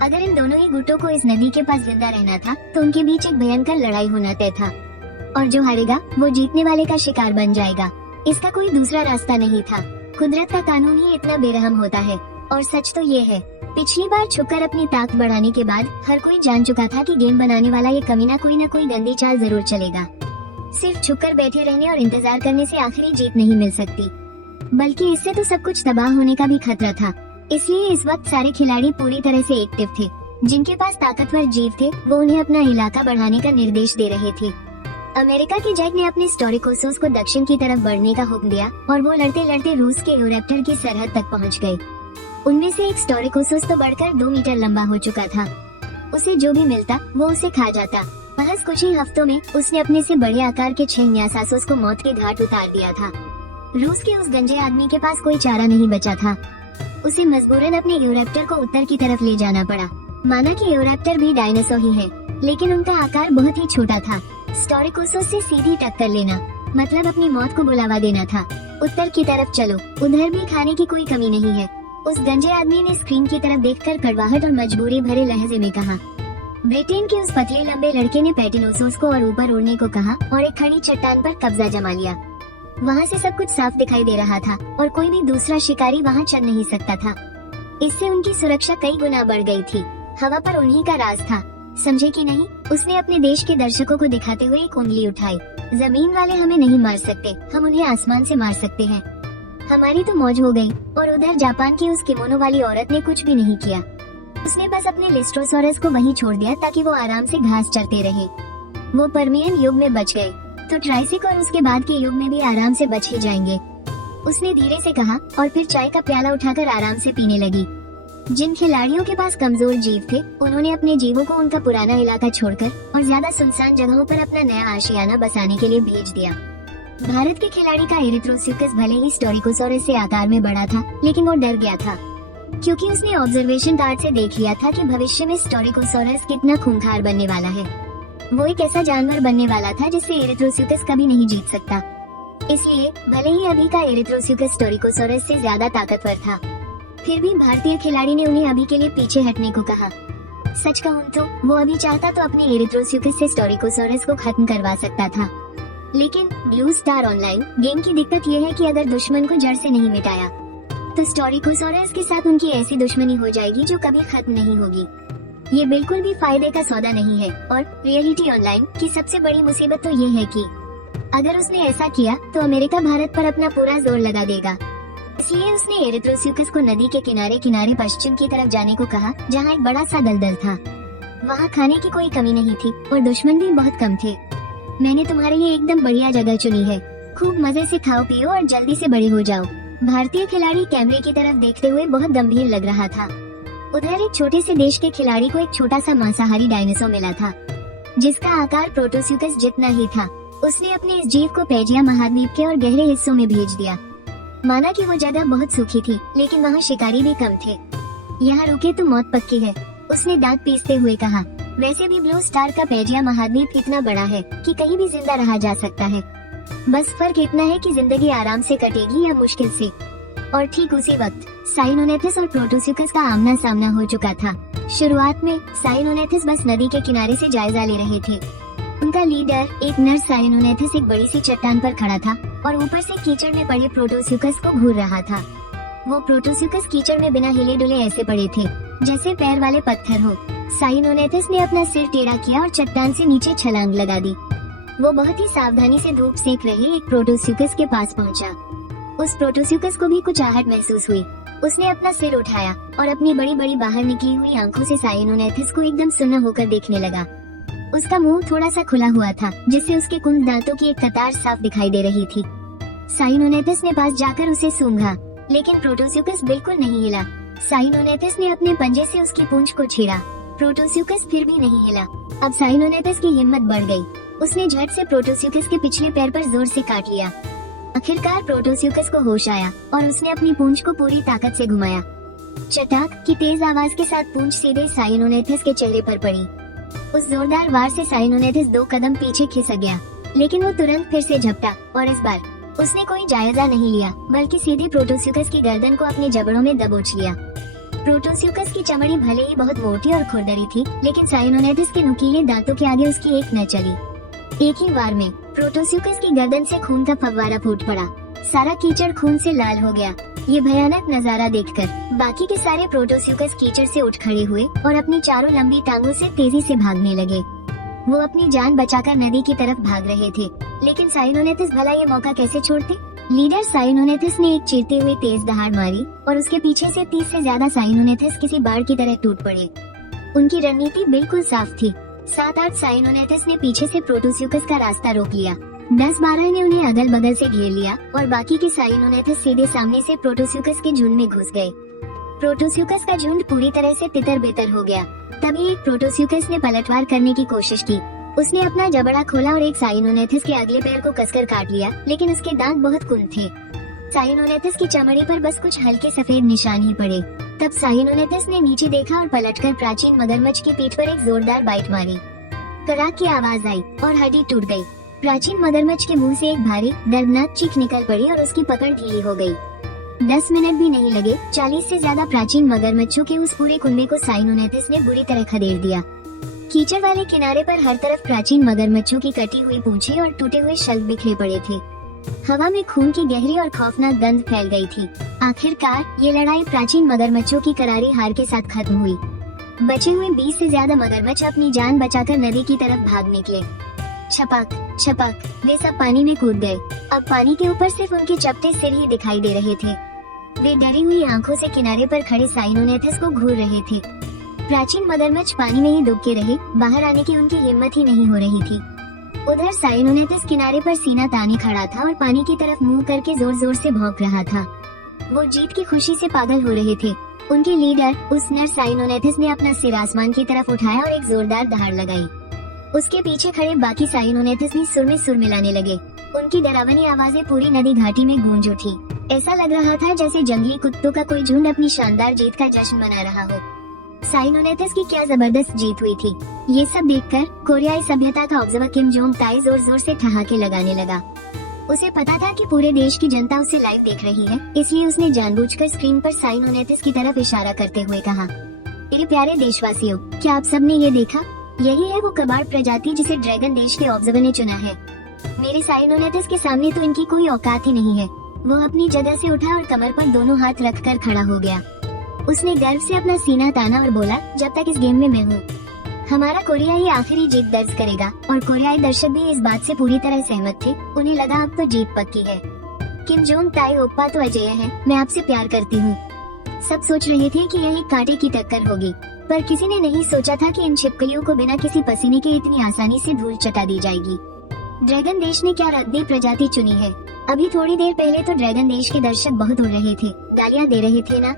अगर इन दोनों ही गुटों को इस नदी के पास जिंदा रहना था तो उनके बीच एक भयंकर लड़ाई होना तय था, और जो हारेगा वो जीतने वाले का शिकार बन जाएगा। इसका कोई दूसरा रास्ता नहीं था। कुदरत का कानून ही इतना बेरहम होता है। और सच तो ये है, पिछली बार छुपकर अपनी ताकत बढ़ाने के बाद हर कोई जान चुका था कि गेम बनाने वाला ये कमीना कोई न कोई गंदी चाल जरूर चलेगा। सिर्फ छुपकर बैठे रहने और इंतजार करने से आखिरी जीत नहीं मिल सकती, बल्कि इससे तो सब कुछ तबाह होने का भी खतरा था। इसलिए इस वक्त सारे खिलाड़ी पूरी तरह से एक्टिव थे। जिनके पास ताकतवर जीव थे वो उन्हें अपना इलाका बढ़ाने का निर्देश दे रहे थे। अमेरिका के जैक ने अपने स्टोरिकोसोस को दक्षिण की तरफ बढ़ने का हुक्म दिया और वो लड़ते लड़ते रूस के यूरैप्टर की सरहद तक पहुंच गए। उनमें से एक स्टोरिकोसोस तो बढ़कर 2 मीटर लंबा हो चुका था। उसे जो भी मिलता वो उसे खा जाता। महज कुछ ही हफ्तों में उसने अपने से बड़े आकार के 6 न्यासासोस को मौत के घाट उतार दिया था। रूस के उस गंजे आदमी के पास कोई चारा नहीं बचा था। उसे मजबूरन अपने यूरैप्टर को उत्तर की तरफ ले जाना पड़ा। माना कि यूरैप्टर भी डायनासोर ही है, लेकिन उनका आकार बहुत ही छोटा था। स्टोरिकोसोर से सीधी टक्कर लेना मतलब अपनी मौत को बुलावा देना था। उत्तर की तरफ चलो, उधर भी खाने की कोई कमी नहीं है। उस गंजे आदमी ने स्क्रीन की तरफ देखकर कड़वाहट और मजबूरी भरे लहजे में कहा। ब्रिटेन के उस पतले लंबे लड़के ने पैटिनोसोर्स को और ऊपर उड़ने को कहा और एक खड़ी चट्टान पर कब्जा जमा लिया। वहाँ से सब कुछ साफ दिखाई दे रहा था और कोई भी दूसरा शिकारी वहाँ चल नहीं सकता था। इससे उनकी सुरक्षा कई गुना बढ़ गई थी। हवा पर उन्हीं का राज था, समझे कि नहीं? उसने अपने देश के दर्शकों को दिखाते हुए एक उंगली उठाई। जमीन वाले हमें नहीं मार सकते, हम उन्हें आसमान से मार सकते हैं। हमारी तो मौज हो गई। और उधर जापान की उस किमोनो वाली औरत ने कुछ भी नहीं किया। उसने बस अपने लिस्ट्रोसोरस को वहीं छोड़ दिया ताकि वो आराम से घास चरते रहे। वो पर्मियन युग में बच गए तो ट्राइसिक और उसके बाद के युग में भी आराम से बच ही जाएंगे, उसने धीरे से कहा और फिर चाय का प्याला उठाकर आराम से पीने लगी। जिन खिलाड़ियों के पास कमजोर जीव थे, उन्होंने अपने जीवों को उनका पुराना इलाका छोड़कर और ज्यादा सुनसान जगहों पर अपना नया आशियाना बसाने के लिए भेज दिया। भारत के खिलाड़ी का एरिथ्रोस्यूकस भले ही स्टोरिकोसोरस से आकार में बड़ा था, लेकिन वो डर गया था क्योंकि उसने ऑब्जर्वेशन कार्ड से देख लिया था कि भविष्य में स्टोरिकोसोरस कितना खूंखार बनने वाला है। वो एक ऐसा जानवर बनने वाला था जिससे एरिथ्रोस्यूकस कभी नहीं जीत सकता। इसलिए भले ही अभी का एरिथ्रोस्यूकस स्टोरिकोसोरस से ज्यादा ताकतवर था, फिर भी भारतीय खिलाड़ी ने उन्हें अभी के लिए पीछे हटने को कहा। सच कहूं तो वो अभी चाहता तो अपने एरिथ्रोस्यूकस से स्टोरिकोसोरस को खत्म करवा सकता था, लेकिन ब्लू स्टार ऑनलाइन गेम की दिक्कत ये है कि अगर दुश्मन को जड़ से नहीं मिटाया तो स्टोरिकोसोरस के साथ उनकी ऐसी दुश्मनी हो जाएगी जो कभी खत्म नहीं होगी। ये बिल्कुल भी फायदे का सौदा नहीं है। और रियलिटी ऑनलाइन की सबसे बड़ी मुसीबत तो ये है कि अगर उसने ऐसा किया तो अमेरिका भारत पर अपना पूरा जोर लगा देगा। इसलिए उसने एरिथ्रोस्यूकस को नदी के किनारे किनारे पश्चिम की तरफ जाने को कहा, जहाँ एक बड़ा सा दलदल था। वहाँ खाने की कोई कमी नहीं थी और दुश्मन भी बहुत कम थे। मैंने तुम्हारे लिए एकदम बढ़िया जगह चुनी है, खूब मजे से खाओ पियो और जल्दी से बड़े हो जाओ। भारतीय खिलाड़ी कैमरे की तरफ देखते हुए बहुत गंभीर लग रहा था। उधर एक छोटे से देश के खिलाड़ी को एक छोटा सा मांसाहारी डायनासोर मिला था जिसका आकार प्रोटोस्यूकस जितना ही था। उसने अपने इस जीव को पैजिया महाद्वीप के और गहरे हिस्सों में भेज दिया। माना कि वो जगह बहुत सूखी थी, लेकिन वहाँ शिकारी भी कम थे। यहाँ रुके तो मौत पक्की है, उसने दांत पीसते हुए कहा। वैसे भी ब्लू स्टार का पैजिया महाद्वीप इतना बड़ा है कि कहीं भी जिंदा रहा जा सकता है। बस फर्क इतना है कि जिंदगी आराम से कटेगी या मुश्किल से। और ठीक उसी वक्त साइनोनेथस और प्रोटोस्यूकस का आमना सामना हो चुका था। शुरुआत में साइनोनेथस बस नदी के किनारे से जायजा ले रहे थे। उनका लीडर एक नर साइनोनेथस एक बड़ी सी चट्टान पर खड़ा था और ऊपर से कीचड़ में पड़े प्रोटोस्यूकस को घूर रहा था। वो प्रोटोस्यूकस कीचड़ में बिना हिले डुले ऐसे पड़े थे जैसे पैर वाले पत्थर हो। साइनोनेथस ने अपना सिर टेढ़ा किया और चट्टान से नीचे छलांग लगा दी। वो बहुत ही सावधानी से धूप सेक रहे एक प्रोटोस्यूकस के पास पहुंचा। उस प्रोटोस्यूकस को भी कुछ आहट महसूस हुई। उसने अपना सिर उठाया और अपनी बड़ी बड़ी बाहर निकली हुई आंखों से साइनोनेथस को एकदम सुन्न होकर देखने लगा। उसका मुंह थोड़ा सा खुला हुआ था जिससे उसके कुंद दांतों की एक कतार साफ दिखाई दे रही थी। साइनोनेथस ने पास जाकर उसे सूंघा, लेकिन प्रोटोस्यूकस बिल्कुल नहीं हिला। साइनोनेथस ने अपने पंजे से उसकी पूंछ को छेड़ा, प्रोटोस्यूकस फिर भी नहीं हिला। अब साइनोनेथस की हिम्मत बढ़ गई। उसने झट से प्रोटोस्यूकस के पिछले पैर पर जोर से काट लिया। आखिरकार प्रोटोस्यूकस को होश आया और उसने अपनी पूंछ को पूरी ताकत से घुमाया। चटाक की तेज आवाज के साथ पूंछ सीधे साइनोनेथस के चेहरे पर पड़ी। उस जोरदार वार से साइनोनेथस 2 कदम पीछे खिसक गया, लेकिन वो तुरंत फिर से झपटा और इस बार उसने कोई जायजा नहीं लिया, बल्कि सीधे प्रोटोस्यूकस की गर्दन को अपने जबड़ों में दबोच लिया। प्रोटोस्यूकस की चमड़ी भले ही बहुत मोटी और खुरदरी थी, लेकिन साइनोनेथस के नुकीले दांतों के आगे उसकी एक न चली। एक ही वार में प्रोटोस्यूकस की गर्दन से खून का फव्वारा फूट पड़ा। सारा कीचड़ खून से लाल हो गया। ये भयानक नजारा देखकर बाकी के सारे प्रोटोस्यूकस कीचड़ से उठ खड़े हुए और अपनी चारों लंबी टांगों से तेजी से भागने लगे। वो अपनी जान बचाकर नदी की तरफ भाग रहे थे, लेकिन साइनोनेथस भला ये मौका कैसे छोड़ते। लीडर साइनोनेथस ने एक चीरते हुए तेज दहाड़ मारी और उसके पीछे से 30 से ज्यादा साइनोनेथस किसी बाढ़ की तरह टूट पड़े। उनकी रणनीति बिल्कुल साफ थी। 7-8 साइनोनेथस ने पीछे से प्रोटोस्यूकस का रास्ता रोक लिया। 10-12 ने उन्हें अगल बगल से घेर लिया और बाकी के साइनोनेथस सीधे सामने से प्रोटोस्यूकस के झुंड में घुस गए। प्रोटोस्यूकस का झुंड पूरी तरह से तितर बितर हो गया। तभी एक प्रोटोस्यूकस ने पलटवार करने की कोशिश की। उसने अपना जबड़ा खोला और एक साइनोनेथस के अगले पैर को कसकर काट लिया, लेकिन उसके दांत बहुत कुंद थे। साइनोनेटिस की चमड़ी पर बस कुछ हल्के सफेद निशान ही पड़े। तब साइनोनेटिस ने नीचे देखा और पलटकर प्राचीन मगरमच्छ की पीठ पर एक जोरदार बाइट मारी। कराक की आवाज आई और हड्डी टूट गई। प्राचीन मगरमच्छ के मुंह से एक भारी दर्दनाक चीख निकल पड़ी और उसकी पकड़ ढीली हो गई। 10 मिनट भी नहीं लगे, 40 से ज्यादा प्राचीन मगरमच्छों के उस पूरे कुनबे को साइनोनेटिस ने बुरी तरह खदेड़ दिया। कीचड़ वाले किनारे पर हर तरफ प्राचीन मगरमच्छों की कटी हुई पूंछें और टूटे हुए शल्क बिखरे पड़े थे। हवा में खून की गहरी और खौफनाक गंध फैल गई थी। आखिरकार ये लड़ाई प्राचीन मगरमच्छों की करारी हार के साथ खत्म हुई। बचे हुए 20 से ज्यादा मगरमच्छ अपनी जान बचाकर नदी की तरफ भाग निकले। छपक छपक वे सब पानी में कूद गए। अब पानी के ऊपर सिर्फ उनके चपटे सिर ही दिखाई दे रहे थे। वे डरी हुई आंखों से किनारे पर खड़े साइनोनेटिस को घूर रहे थे। प्राचीन मगरमच्छ पानी में ही डूबके रहे, बाहर आने की उनकी हिम्मत ही नहीं हो रही थी। उधर साइनोनेटिस किनारे पर सीना ताने खड़ा था और पानी की तरफ मुंह करके जोर जोर से भौंक रहा था। वो जीत की खुशी से पागल हो रहे थे। उनके लीडर उस नर साइनोनेटिस ने अपना सिर आसमान की तरफ उठाया और एक जोरदार दहाड़ लगाई। उसके पीछे खड़े बाकी साइनोनेटिस भी सुर में सुर मिलाने लगे। उनकी डरावनी आवाजें पूरी नदी घाटी में गूंज उठी। ऐसा लग रहा था जैसे जंगली कुत्तों का कोई झुंड अपनी शानदार जीत का जश्न मना रहा हो। साइनोनेटिस की क्या जबरदस्त जीत हुई थी। ये सब देखकर कोरियाई सभ्यता का ऑब्जर्वर किम जोंग ताई जोर जोर से ठहाके लगाने लगा। उसे पता था कि पूरे देश की जनता उसे लाइव देख रही है, इसलिए उसने जानबूझकर स्क्रीन पर साइनोनेटिस की तरफ इशारा करते हुए कहा, मेरे प्यारे देशवासियों, क्या आप सबने ये देखा? यही है वो कबाड़ प्रजाति जिसे ड्रैगन देश के ऑब्जर्वर ने चुना है। मेरे साइनोनेटिस के सामने तो इनकी कोई औकात ही नहीं है। वो अपनी जगह से उठा और कमर पर दोनों हाथ रखकर खड़ा हो गया। उसने गर्व से अपना सीना ताना और बोला, जब तक इस गेम में मैं हूँ, हमारा कोरिया ही आखिरी जीत दर्ज करेगा। और कोरियाई दर्शक भी इस बात से पूरी तरह सहमत थे। उन्हें लगा अब तो जीत पक्की है। किम जोंग ताई ओप्पा तो अजय है, मैं आपसे प्यार करती हूँ। सब सोच रहे थे कि यही कांटे की टक्कर होगी, पर किसी ने नहीं सोचा था कि इन छिपकलियों को बिना किसी पसीने के इतनी आसानी से धूल चटा दी जाएगी। ड्रैगन देश ने क्या रद्दी प्रजाति चुनी है। अभी थोड़ी देर पहले तो ड्रैगन देश के दर्शक बहुत उड़ रहे थे, गालियाँ दे रहे थे ना।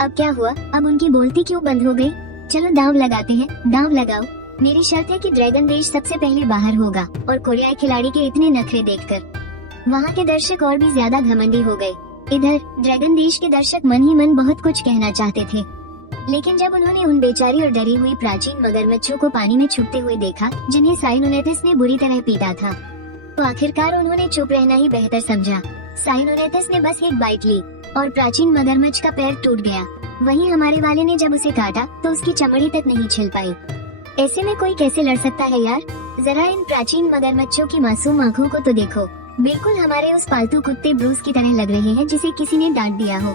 अब क्या हुआ? अब उनकी बोलती क्यों बंद हो गई? चलो दांव लगाते हैं, दांव लगाओ। मेरी शर्त है कि ड्रैगन देश सबसे पहले बाहर होगा। और कोरियाई खिलाड़ी के इतने नखरे देखकर वहाँ के दर्शक और भी ज्यादा घमंडी हो गए। इधर ड्रैगन देश के दर्शक मन ही मन बहुत कुछ कहना चाहते थे, लेकिन जब उन्होंने उन बेचारी और डरी हुई प्राचीन मगरमच्छों को पानी में छुपते हुए देखा जिन्हें साइनोनेटिस ने बुरी तरह पीटा था, तो आखिरकार उन्होंने चुप रहना ही बेहतर समझा। साइनोनेटिस ने बस एक बाइट ली और प्राचीन मगरमच्छ का पैर टूट गया। वहीं हमारे वाले ने जब उसे काटा तो उसकी चमड़ी तक नहीं छिल पाई। ऐसे में कोई कैसे लड़ सकता है यार? जरा इन प्राचीन मगरमच्छों की मासूम आंखों को तो देखो, बिल्कुल हमारे उस पालतू कुत्ते ब्रूस की तरह लग रहे हैं जिसे किसी ने डांट दिया हो।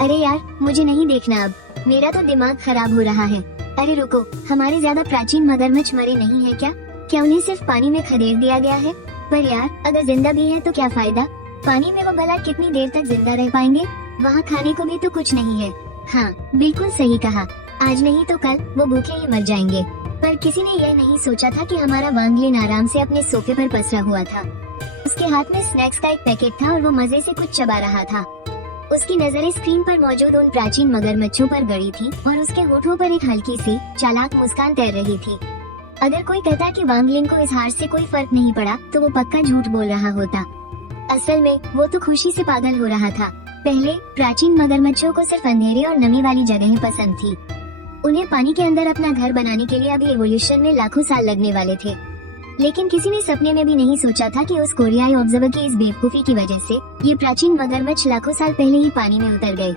अरे यार, मुझे नहीं देखना अब, मेरा तो दिमाग खराब हो रहा है। अरे रुको, हमारे ज्यादा प्राचीन मगरमच्छ मरे नहीं है क्या? क्या उन्हें सिर्फ पानी में खदेड़ दिया गया है? पर यार, अगर जिंदा भी है तो क्या फायदा? पानी में वो भला कितनी देर तक जिंदा रह पाएंगे? वहाँ खाने को भी तो कुछ नहीं है। हाँ, बिल्कुल सही कहा, आज नहीं तो कल वो भूखे ही मर जाएंगे। पर किसी ने यह नहीं सोचा था कि हमारा वांग लिन आराम से अपने सोफे पर पसरा हुआ था। उसके हाथ में स्नैक्स का एक पैकेट था और वो मजे से कुछ चबा रहा था। उसकी नजरें स्क्रीन पर मौजूद उन प्राचीन मगरमच्छों पर गड़ी थी और उसके होठों पर एक हल्की सी चालाक मुस्कान तैर रही थी। अगर कोई कहता कि वांग लिन को इस हार से कोई फर्क नहीं पड़ा तो वो पक्का झूठ बोल रहा होता। असल में वो तो खुशी से पागल हो रहा था। पहले प्राचीन मगरमच्छों को सिर्फ अंधेरे और नमी वाली जगहें पसंद थी। उन्हें पानी के अंदर अपना घर बनाने के लिए अभी एवोल्यूशन में लाखों साल लगने वाले थे। लेकिन किसी ने सपने में भी नहीं सोचा था कि उस कोरियाई ऑब्जर्वर की इस बेवकूफी की वजह से ये प्राचीन मगरमच्छ लाखों साल पहले ही पानी में उतर गए।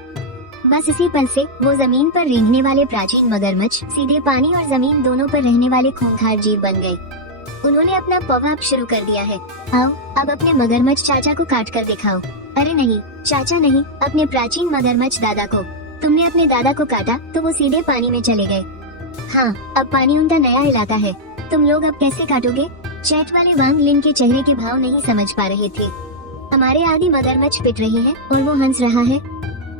बस इसी पल से वो जमीन पर रेंगने वाले प्राचीन मगरमच्छ सीधे पानी और जमीन दोनों पर रहने वाले खूंखार जीव बन गए। उन्होंने अपना पॉप अप शुरू कर दिया है। आओ, अब अपने मगरमच्छ चाचा को काट कर दिखाओ। अरे नहीं, चाचा नहीं, अपने प्राचीन मगरमच्छ दादा को। तुमने अपने दादा को काटा तो वो सीधे पानी में चले गए। हाँ, अब पानी उनका नया इलाका है। तुम लोग अब कैसे काटोगे? चैट वाले वांग लिन के चेहरे के भाव नहीं समझ पा रहे थे। हमारे आदि मगरमच्छ पिट रहे हैं और वो हंस रहा है।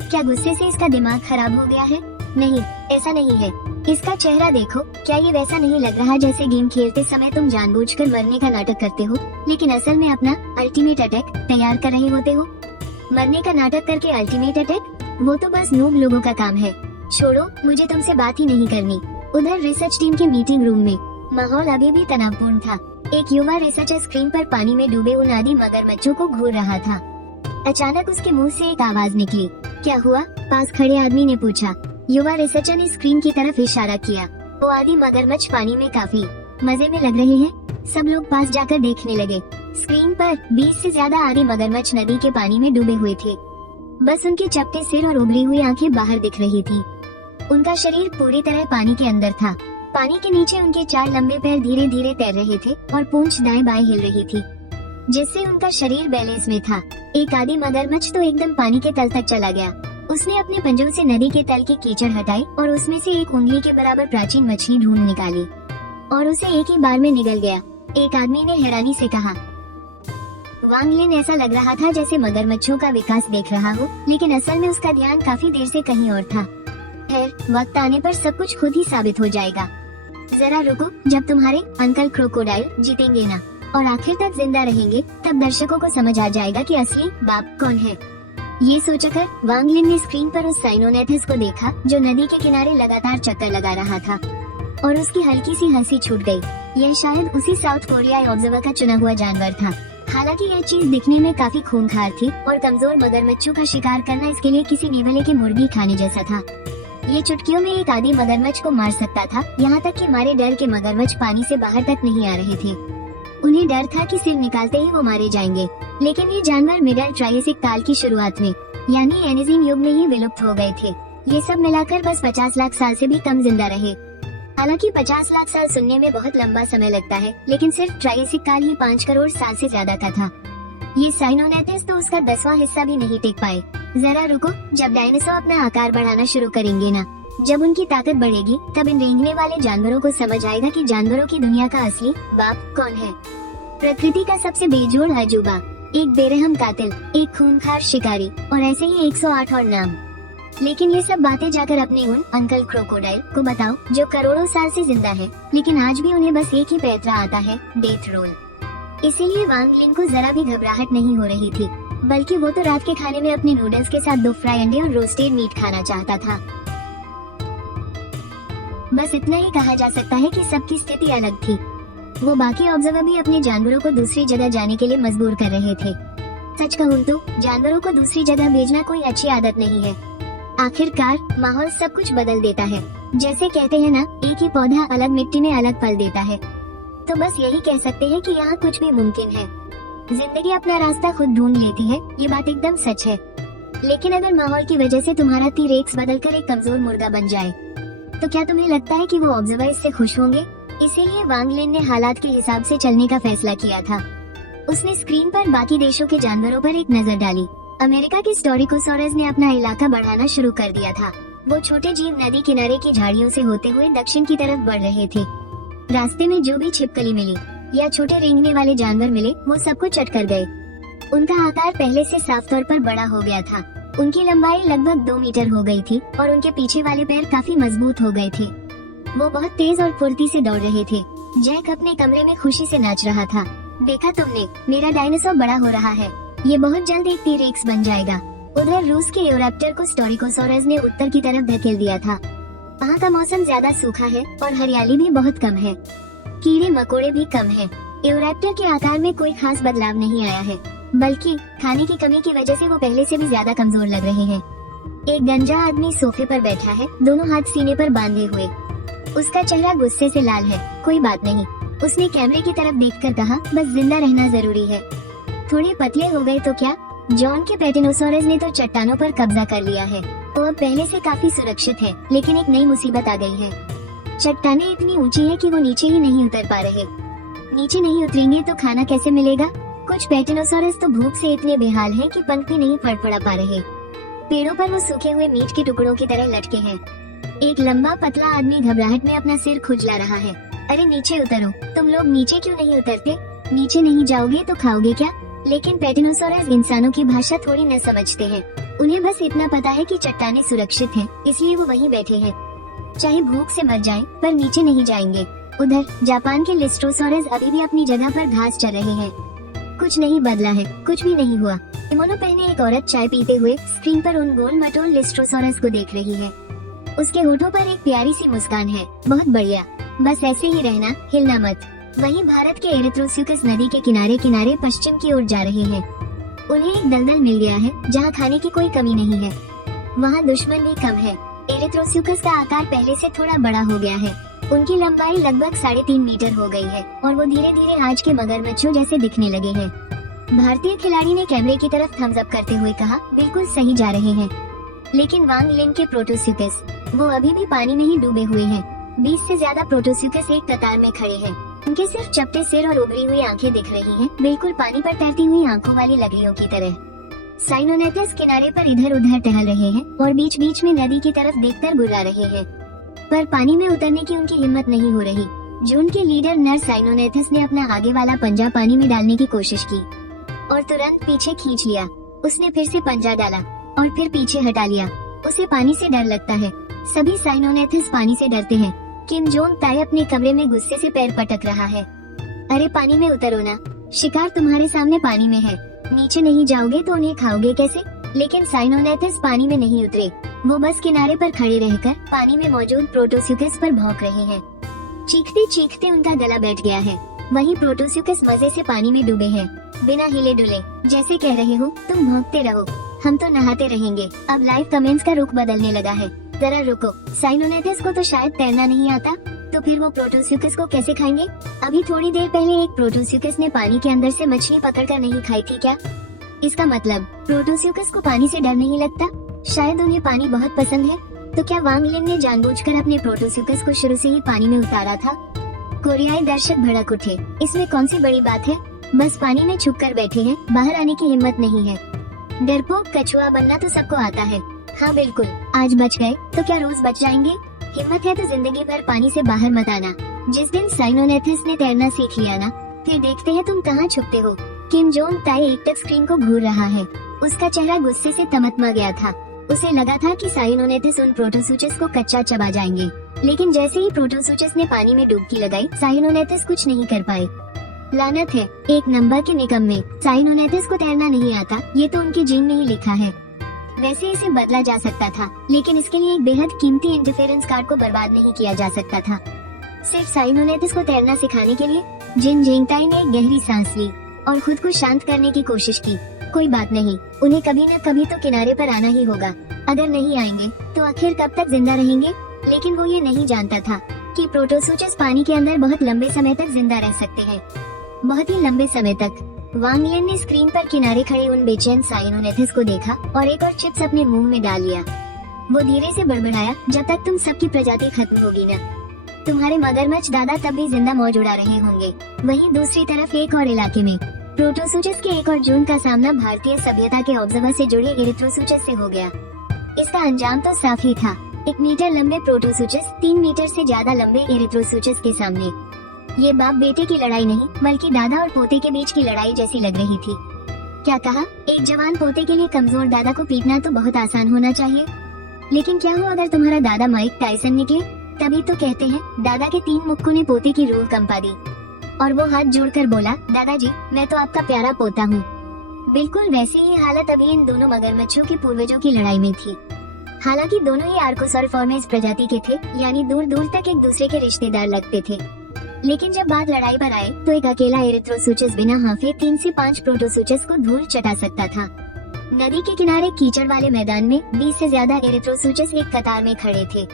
क्या गुस्से से इसका दिमाग खराब हो गया है? नहीं, ऐसा नहीं है। इसका चेहरा देखो, क्या ये वैसा नहीं लग रहा जैसे गेम खेलते समय तुम जानबूझकर मरने का नाटक करते हो, लेकिन असल में अपना अल्टीमेट अटैक तैयार कर रहे होते हो? मरने का नाटक करके अल्टीमेट अटैक, वो तो बस नूब लोगों का काम है। छोड़ो, मुझे तुमसे बात ही नहीं करनी। उधर रिसर्च टीम के मीटिंग रूम में माहौल अभी भी तनावपूर्ण था। एक युवा रिसर्चर स्क्रीन पर पानी में डूबे उन आदि मगरमच्छों को घूर रहा था। अचानक उसके मुंह से एक आवाज निकली। क्या हुआ? पास खड़े आदमी ने पूछा। युवा रिसर्चर ने स्क्रीन की तरफ इशारा किया। वो आदि मगरमच्छ पानी में काफी मजे में लग रहे हैं। सब लोग पास जाकर देखने लगे। स्क्रीन पर 20 से ज्यादा आदि मगरमच्छ नदी के पानी में डूबे हुए थे। बस उनके चपटे सिर और उभरी हुई आंखें बाहर दिख रही थी। उनका शरीर पूरी तरह पानी के अंदर था। पानी के नीचे उनके 4 लंबे पैर धीरे धीरे तैर रहे थे और पूंछ दाएं बाएं हिल रही थी, जिससे उनका शरीर बैलेंस में था। एक आदि मगरमच्छ तो एकदम पानी के तल तक चला गया। उसने अपने पंजों से नदी के तल की कीचड़ हटाई और उसमें से एक उंगली के बराबर प्राचीन मछली ढूंढ निकाली और उसे एक ही बार में निगल गया। एक आदमी ने हैरानी से कहा। वांग लिन ऐसा लग रहा था जैसे मगरमच्छों का विकास देख रहा हो, लेकिन असल में उसका ध्यान काफी देर से कहीं और था। खैर, वक्त आने पर सब कुछ खुद ही साबित हो जाएगा। जरा रुको, जब तुम्हारे अंकल क्रोकोडाइल जीतेंगे ना और आखिर तक जिंदा रहेंगे, तब दर्शकों को समझ आ जाएगा कि असली बाप कौन है। ये सोचकर वांग लिन ने स्क्रीन पर उस साइनोनेथिस को देखा जो नदी के किनारे लगातार चक्कर लगा रहा था और उसकी हल्की सी हंसी छूट गई। यह शायद उसी साउथ कोरियाई ऑब्जर्वर का चुना हुआ जानवर था। हालांकि यह चीज दिखने में काफी खूंखार थी और कमजोर मगरमच्छों का शिकार करना इसके लिए किसी निवले की मुर्गी खाने जैसा था। ये चुटकियों में एक आदि मगरमच्छ को मार सकता था, यहाँ तक कि मारे डर के मगरमच्छ पानी से बाहर तक नहीं आ रहे थे। उन्हें डर था कि सिर निकालते ही वो मारे जाएंगे। लेकिन ये जानवर मिडल ट्रायसिक काल की शुरुआत में यानी एनिजीन युग में ही विलुप्त हो गए थे। ये सब मिलाकर बस 50 लाख साल से भी कम जिंदा रहे। हालांकि 50 लाख साल सुनने में बहुत लंबा समय लगता है, लेकिन सिर्फ ट्रायसिक काल ही 5 करोड़ साल से ज्यादा का था। ये साइनोनेथिस तो उसका 10वां हिस्सा भी नहीं टेक पाए। जरा रुको, जब डायनासोर अपना आकार बढ़ाना शुरू करेंगे ना, जब उनकी ताकत बढ़ेगी, तब इन रेंगने वाले जानवरों को समझ आएगा कि जानवरों की दुनिया का असली बाप कौन है। प्रकृति का सबसे बेजोड़ अजूबा, एक बेरहम कातिल, एक खूंखार शिकारी और ऐसे ही 108 और नाम। लेकिन ये सब बातें जाकर अपने उन अंकल क्रोकोडाइल को बताओ जो करोड़ों साल से जिंदा है, लेकिन आज भी उन्हें बस एक ही पैतरा आता है, डेथ रोल। इसीलिए वांग लिन को जरा भी घबराहट नहीं हो रही थी, बल्कि वो तो रात के खाने में अपने नूडल्स के साथ 2 फ्राई अंडे और रोस्टेड मीट खाना चाहता था। बस इतना ही कहा जा सकता है कि सबकी स्थिति अलग थी। वो बाकी ऑब्जर्वर भी अपने जानवरों को दूसरी जगह जाने के लिए मजबूर कर रहे थे। सच कहूँ तो जानवरों को दूसरी जगह भेजना कोई अच्छी आदत नहीं है। आखिरकार माहौल सब कुछ बदल देता है। जैसे कहते हैं ना, एक ही पौधा अलग मिट्टी में अलग फल देता है। तो बस यही कह सकते हैं कि यहाँ कुछ भी मुमकिन है। जिंदगी अपना रास्ता खुद ढूंढ लेती है, ये बात एकदम सच है। लेकिन अगर माहौल की वजह से तुम्हारा टी-रेक्स बदलकर एक कमजोर मुर्गा बन जाए, तो क्या तुम्हें लगता है कि वो ऑब्जर्वर इससे खुश होंगे? इसीलिए वांग लिन ने हालात के हिसाब से चलने का फैसला किया था। उसने स्क्रीन पर बाकी देशों के जानवरों पर एक नजर डाली। अमेरिका के स्टोरिकोसॉरस ने अपना इलाका बढ़ाना शुरू कर दिया था। वो छोटे जीव नदी किनारे की झाड़ियों से होते हुए दक्षिण की तरफ बढ़ रहे थे। रास्ते में जो भी छिपकली मिली या छोटे रेंगने वाले जानवर मिले, वो सबको चट कर गए। उनका आकार पहले से साफ तौर पर बड़ा हो गया था। उनकी लंबाई लगभग 2 मीटर हो गई थी और उनके पीछे वाले पैर काफी मजबूत हो गए थे। वो बहुत तेज और फुर्ती से दौड़ रहे थे। जैक अपने कमरे में खुशी से नाच रहा था। देखा तुमने, मेरा डायनासोर बड़ा हो रहा है। ये बहुत जल्द एक टी-रेक्स बन जाएगा। उधर रूस के एओरैप्टर को स्टोरिकोसॉरस ने उत्तर की तरफ धकेल दिया था। वहाँ का मौसम ज्यादा सूखा है और हरियाली भी बहुत कम है। कीड़े मकोड़े भी कम हैं। एओरैप्टर के आकार में कोई खास बदलाव नहीं आया है, बल्कि खाने की कमी की वजह से वो पहले से भी ज्यादा कमजोर लग रहे हैं। एक गंजा आदमी सोफे पर बैठा है, दोनों हाथ सीने पर बांधे हुए। उसका चेहरा गुस्से से लाल है। कोई बात नहीं, उसने कैमरे की तरफ देखकर कहा, बस जिंदा रहना जरूरी है। थोड़े पतले हो गए तो क्या? जॉन के पैटिनोसॉरस ने तो चट्टानों पर कब्जा कर लिया है। वो अब पहले से काफी सुरक्षित है, लेकिन एक नई मुसीबत आ गई है। चट्टानें इतनी ऊंची है कि वो नीचे ही नहीं उतर पा रहे। नीचे नहीं उतरेंगे तो खाना कैसे मिलेगा? कुछ पैटिनोसॉरस तो भूख से इतने बेहाल हैं कि पंख भी नहीं फड़फड़ा पा रहे। पेड़ों पर वो सूखे हुए मीट के टुकड़ों की तरह लटके हैं। एक लंबा पतला आदमी घबराहट में अपना सिर खुजला रहा है। अरे नीचे उतरो, तुम लोग नीचे क्यों नहीं उतरते? नीचे नहीं जाओगे तो खाओगे क्या? लेकिन पैटिनोसॉरस इंसानों की भाषा थोड़ी न समझते हैं। उन्हें बस इतना पता है कि चट्टानें सुरक्षित हैं, इसलिए वो वहीं बैठे हैं। चाहे भूख से मर जाएं, पर नीचे नहीं जाएंगे। उधर जापान के लिस्ट्रोसॉरस अभी भी अपनी जगह पर घास चर रहे हैं। कुछ नहीं बदला है, कुछ भी नहीं हुआ। किमोनो पहने एक औरत चाय पीते हुए स्क्रीन पर उन गोल मटोल लिस्ट्रोसॉरस को देख रही है। उसके होठों पर एक प्यारी सी मुस्कान है। बहुत बढ़िया, बस ऐसे ही रहना, हिलना मत। वहीं भारत के एरिथ्रोस्यूकस नदी के किनारे किनारे पश्चिम की ओर जा रहे हैं। उन्हें एक दलदल मिल गया है जहाँ खाने की कोई कमी नहीं है। वहाँ दुश्मन भी कम है। एरिथ्रोस्यूकस का आकार पहले से थोड़ा बड़ा हो गया है। उनकी लंबाई लगभग 3.5 मीटर हो गई है और वो धीरे धीरे आज के मगरमच्छों जैसे दिखने लगे हैं। भारतीय खिलाड़ी ने कैमरे की तरफ थम्स अप करते हुए कहा, बिल्कुल सही जा रहे हैं। लेकिन वांग लिन के प्रोटोस्यूकस, वो अभी भी पानी में ही डूबे हुए हैं। 20 से ज्यादा प्रोटोस्यूकस एक कतार में खड़े हैं। उनके सिर्फ चपटे सिर और उभरी हुई आंखें दिख रही हैं, बिल्कुल पानी पर तैरती हुई आंखों वाली लकड़ियों की तरह। साइनोनेथस किनारे पर इधर उधर टहल रहे हैं और बीच बीच में नदी की तरफ देखकर गुर्रा रहे हैं, पर पानी में उतरने की उनकी हिम्मत नहीं हो रही। जून के लीडर नर साइनोनेथस ने अपना आगे वाला पंजा पानी में डालने की कोशिश की और तुरंत पीछे खींच लिया। उसने फिर से पंजा डाला और फिर पीछे हटा लिया। उसे पानी से डर लगता है। सभी साइनोनेथस पानी से डरते हैं। किम जोंग ताई अपने कमरे में गुस्से से पैर पटक रहा है। अरे पानी में उतरो ना, शिकार तुम्हारे सामने पानी में है। नीचे नहीं जाओगे तो उन्हें खाओगे कैसे? लेकिन साइनोनेथस पानी में नहीं उतरे। वो बस किनारे पर खड़े रहकर पानी में मौजूद प्रोटोस्यूकस पर भौंक रहे हैं। चीखते चीखते उनका गला बैठ गया है। वहीं प्रोटोस्यूकस मजे से पानी में डूबे हैं, बिना हिले डुले, जैसे कह रहे हो तुम भौंकते रहो, हम तो नहाते रहेंगे। अब लाइव कमेंट्स का रुख बदलने लगा है। जरा रुको, साइनोनेथस को तो शायद तैरना नहीं आता, तो फिर वो प्रोटोस्यूकस को कैसे खाएंगे? अभी थोड़ी देर पहले एक प्रोटोस्यूकस ने पानी के अंदर से मछली पकड़कर नहीं खाई थी क्या? इसका मतलब प्रोटोस्यूकस को पानी से डर नहीं लगता? शायद उन्हें पानी बहुत पसंद है। तो क्या वांग लिन ने जानबूझकर अपने प्रोटोस्यूकस को शुरू से ही पानी में उतारा था? कोरियाई दर्शक भड़क उठे। इसमें कौन सी बड़ी बात है? बस पानी में छुप कर बैठे हैं, बाहर आने की हिम्मत नहीं है। डरपोक कछुआ बनना तो सबको आता है। हाँ बिल्कुल, आज बच गए तो क्या रोज बच जाएंगे? हिम्मत है तो जिंदगी भर पानी से बाहर मत आना। जिस दिन साइनोनेथस ने तैरना सीख लिया ना, फिर देखते हैं तुम कहाँ छुपते हो। किम जोंग ताई एकटक स्क्रीन को घूर रहा है। उसका चेहरा गुस्से से तमतमा गया था। उसे लगा था कि साइनोनेथस उन प्रोटोसूचस को कच्चा चबा जाएंगे, लेकिन जैसे ही प्रोटोसूचस ने पानी में डुबकी लगाई, साइनोनेथस कुछ नहीं कर पाए। लानत है, एक नंबर के निकम्मे। साइनोनेथस को तैरना नहीं आता, ये तो उनके जीन में ही लिखा है। वैसे इसे बदला जा सकता था, लेकिन इसके लिए एक बेहद कीमती इंटरफेरेंस कार्ड को बर्बाद नहीं किया जा सकता था। सिर्फ साइनोनेथस को तैरना सिखाने के लिए जिन जिंगताई ने एक गहरी सांस ली और खुद को शांत करने की कोशिश की। कोई बात नहीं, उन्हें कभी न कभी तो किनारे पर आना ही होगा। अगर नहीं आएंगे तो आखिर कब तक जिंदा रहेंगे? लेकिन वो ये नहीं जानता था कि प्रोटोसूचस पानी के अंदर बहुत लंबे समय तक जिंदा रह सकते हैं, बहुत ही लंबे समय तक। वांग लिन ने स्क्रीन पर किनारे खड़े उन बेचैन साइनोनेथस को देखा और एक और चिप्स अपने मुंह में डाल लिया। वो धीरे से बड़बड़ाया, जब तक तुम सबकी प्रजाति खत्म होगी न, तुम्हारे मगरमच्छ दादा तब भी जिंदा मौज उड़ा रहे होंगे। वहीं दूसरी तरफ एक और इलाके में प्रोटोसूचस के एक और जून का सामना भारतीय सभ्यता के ऑब्जर्वर से जुड़े एरिथ्रोसूचस से हो गया। इसका अंजाम तो साफ ही था। 1 मीटर लंबे प्रोटोसूचस 3 मीटर से ज्यादा लंबे एरिथ्रोसूचस के सामने ये बाप बेटे की लड़ाई नहीं, बल्कि दादा और पोते के बीच की लड़ाई जैसी लग रही थी। क्या कहा? एक जवान पोते के लिए कमजोर दादा को पीटना तो बहुत आसान होना चाहिए, लेकिन क्या हो अगर तुम्हारा दादा माइक टायसन निकले? तभी तो कहते हैं दादा के 3 मुक्कों ने पोते की रूह कंपा दी और वो हाथ जोड़कर बोला, दादाजी मैं तो आपका प्यारा पोता हूँ। बिल्कुल वैसी ही हालत अभी इन दोनों मगरमच्छों के पूर्वजों की लड़ाई में थी। हालांकि दोनों ही आर्कोसॉर्फॉर्मेस प्रजाति के थे, यानी दूर दूर तक एक दूसरे के रिश्तेदार लगते थे। लेकिन जब बात लड़ाई पर आए तो एक अकेला एरिथ्रोसूचस बिना हाफे 3 से 5 प्रोटोसूचस को धूल चटा सकता था। नदी के किनारे कीचड़ वाले मैदान में 20 से ज्यादा एरिथ्रोसूचस एक कतार में खड़े थे।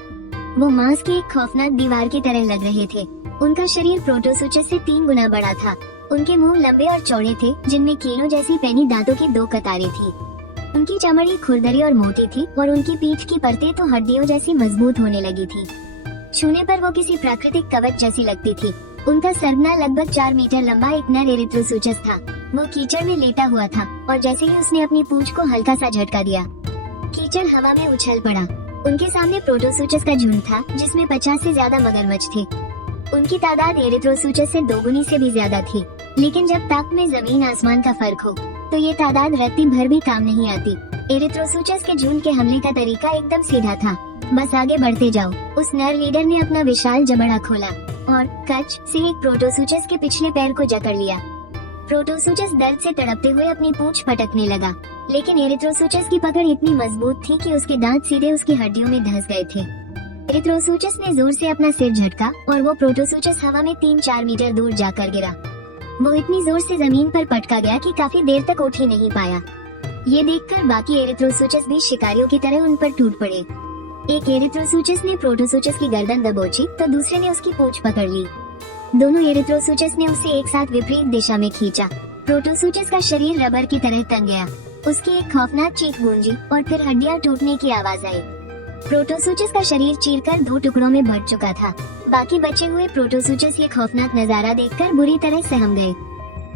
वो मांस की एक खौफनाक दीवार की तरह लग रहे थे। उनका शरीर प्रोटोसूचस से 3 गुना बड़ा था। उनके मुंह लंबे और चौड़े थे, जिनमें कीलों जैसी पैनी दांतों की 2 कतारें थी। उनकी चमड़ी खुरदरी और मोटी थी और उनकी पीठ की परतें तो हड्डियों जैसी मजबूत होने लगी थी। छूने पर वो किसी प्राकृतिक कवच जैसी लगती थी। उनका सरगना लगभग 4 मीटर लंबा एक नर एरिथ्रोसूचस था। वो कीचड़ में लेटा हुआ था और जैसे ही उसने अपनी पूंछ को हल्का सा झटका दिया, कीचड़ हवा में उछल पड़ा। उनके सामने प्रोटोसूचस का झुंड था, जिसमें 50 से ज्यादा मगरमच्छ थे। उनकी तादाद एरिथ्रोसूचस से 2 गुनी से भी ज्यादा थी। लेकिन जब ताप में जमीन आसमान का फर्क हो तो ये तादाद रत्ती भर भी काम नहीं आती। एरिथ्रोसूचस के झुंड के हमले का तरीका एकदम सीधा था, बस आगे बढ़ते जाओ। उस नर लीडर ने अपना विशाल जबड़ा खोला और कच से एक प्रोटोसूचस के पिछले पैर को जकड़ लिया। प्रोटोसूचस दर्द से तड़पते हुए अपनी पूंछ पटकने लगा, लेकिन एरिथ्रोसूचस की पकड़ इतनी मजबूत थी कि उसके दांत सीधे उसकी हड्डियों में धंस गए थे। एरिथ्रोसूचस ने जोर से अपना सिर झटका और वो प्रोटोसूचस हवा में 3-4 मीटर दूर जाकर गिरा। वो इतनी जोर से जमीन पर पटका गया कि काफी देर तक उठ ही नहीं पाया। ये देखकर बाकी एरिथ्रोसूचस भी शिकारियों की तरह उन पर टूट पड़े। एक एरिथ्रोसूचस ने प्रोटोसूचस की गर्दन दबोची तो दूसरे ने उसकी पूंछ पकड़ ली। दोनों एरिथ्रोसूचस ने उसे एक साथ विपरीत दिशा में खींचा। प्रोटोसूचस का शरीर रबर की तरह तन गया। उसकी एक खौफनाक चीख गूंजी और फिर हड्डियां टूटने की आवाज आई। प्रोटोसूचस का शरीर चीरकर 2 टुकड़ों में बंट चुका था। बाकी बचे हुए प्रोटोसूचस ये खौफनाक नजारा देखकर बुरी तरह सहम गए।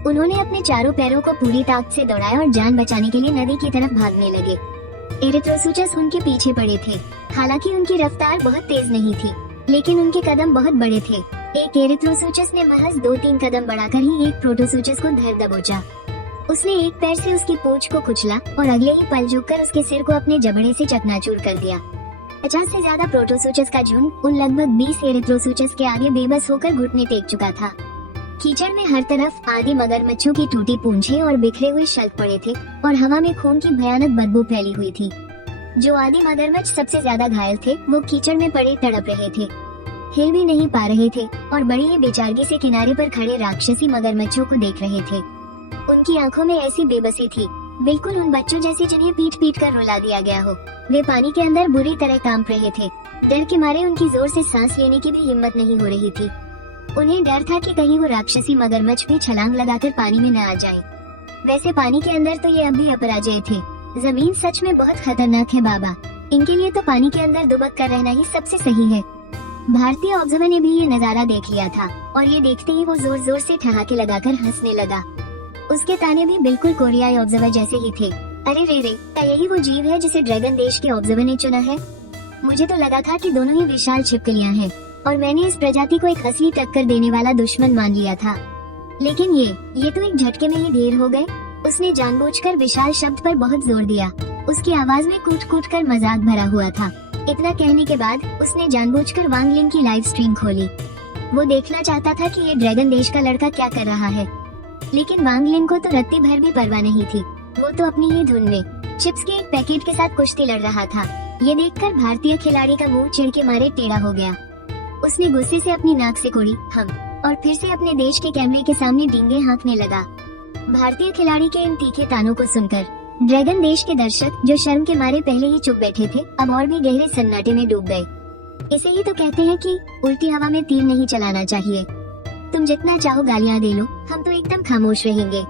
उन्होंने अपने चारों पैरों को पूरी ताकत से दौड़ाया और जान बचाने के लिए नदी की तरफ भागने लगे। एरिथ्रोसूचस उनके पीछे पड़े थे। हालांकि उनकी रफ्तार बहुत तेज नहीं थी, लेकिन उनके कदम बहुत बड़े थे। एक एरिथ्रोसूचस ने महज 2-3 कदम बढ़ाकर ही एक प्रोटोसूचस को धर दबोचा। उसने एक पैर से उसकी पूंछ को कुचला और अगले ही पल झुककर उसके सिर को अपने जबड़े से चकनाचूर कर दिया। 50 से ज्यादा प्रोटोसूचस का झुंड उन लगभग 20 एरिथ्रोसूचस के आगे बेबस होकर घुटने टेक चुका था। कीचड़ में हर तरफ आदि मगरमच्छों की टूटी पूंछें और बिखरे हुए शल्क पड़े थे और हवा में खून की भयानक बदबू फैली हुई थी। जो आदि मगरमच्छ सबसे ज्यादा घायल थे वो कीचड़ में पड़े तड़प रहे थे, हिल भी नहीं पा रहे थे और बड़ी ही बेचारगी से किनारे पर खड़े राक्षसी मगरमच्छों को देख रहे थे। उनकी आंखों में ऐसी बेबसी थी, बिल्कुल उन बच्चों जैसे जिन्हें पीट पीट कर रुला दिया गया हो। वे पानी के अंदर बुरी तरह कांप रहे थे। डर के मारे उनकी जोर से सांस लेने की भी हिम्मत नहीं हो रही थी। उन्हें डर था कि कहीं वो राक्षसी मगरमच्छ भी छलांग लगाकर पानी में न आ जाए। वैसे पानी के अंदर तो ये अब भी अपराजय थे। जमीन सच में बहुत खतरनाक है बाबा। इनके लिए तो पानी के अंदर दुबक कर रहना ही सबसे सही है। भारतीय ऑब्जर्वर ने भी ये नजारा देख लिया था और ये देखते ही वो जोर जोर से ठहाके लगाकर हंसने लगा। उसके ताने भी बिल्कुल कोरियाई ऑब्जर्वर जैसे ही थे। अरे रे रे, क्या यही वो जीव है जिसे ड्रैगन देश के ऑब्जर्वर ने चुना है? मुझे तो लगा था कि दोनों ही विशाल छिपकलियां हैं और मैंने इस प्रजाति को एक असली टक्कर देने वाला दुश्मन मान लिया था। लेकिन ये तो एक झटके में ही ढेर हो गए। उसने जानबूझकर विशाल शब्द पर बहुत जोर दिया। उसकी आवाज में कूट कूट कर मजाक भरा हुआ था। इतना कहने के बाद उसने जानबूझकर वांग लिन की लाइव स्ट्रीम खोली। वो देखना चाहता था कि ये ड्रैगन देश का लड़का क्या कर रहा है, लेकिन वांग लिन को तो रत्ती भर भी परवाह नहीं थी। वो तो अपनी ही धुन में चिप्स के एक पैकेट के साथ कुश्ती लड़ रहा था। ये देखकर भारतीय खिलाड़ी का मुंह चिढ़ के मारे टेढ़ा हो गया। उसने गुस्से से अपनी नाक से कोड़ी हम और फिर से अपने देश के कैमरे के सामने डींगे हाँकने लगा। भारतीय खिलाड़ी के इन तीखे तानों को सुनकर ड्रैगन देश के दर्शक, जो शर्म के मारे पहले ही चुप बैठे थे, अब और भी गहरे सन्नाटे में डूब गए। इसे ही तो कहते हैं कि उल्टी हवा में तीर नहीं चलाना चाहिए। तुम जितना चाहो गालियाँ दे लो, हम तो एकदम खामोश रहेंगे,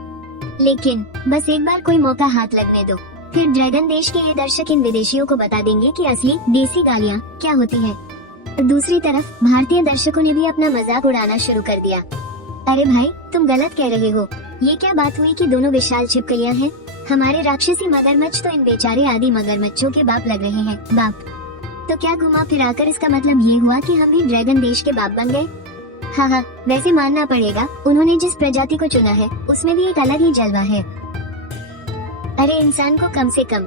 लेकिन बस एक बार कोई मौका हाथ लगने दो, फिर ड्रैगन देश के ये दर्शक इन विदेशियों को बता देंगे कि असली देसी गालियाँ क्या होती हैं। दूसरी तरफ भारतीय दर्शकों ने भी अपना मजाक उड़ाना शुरू कर दिया। अरे भाई, तुम गलत कह रहे हो। ये क्या बात हुई कि दोनों विशाल छिपकलियां हैं? हमारे राक्षसी मगरमच्छ तो इन बेचारे आदि मगरमच्छों के बाप लग रहे हैं। बाप? तो क्या घुमा फिराकर इसका मतलब ये हुआ कि हम भी ड्रैगन देश के बाप बन गए? हाँ, वैसे मानना पड़ेगा, उन्होंने जिस प्रजाति को चुना है उसमें भी एक अलग ही जलवा है। अरे इंसान को कम से कम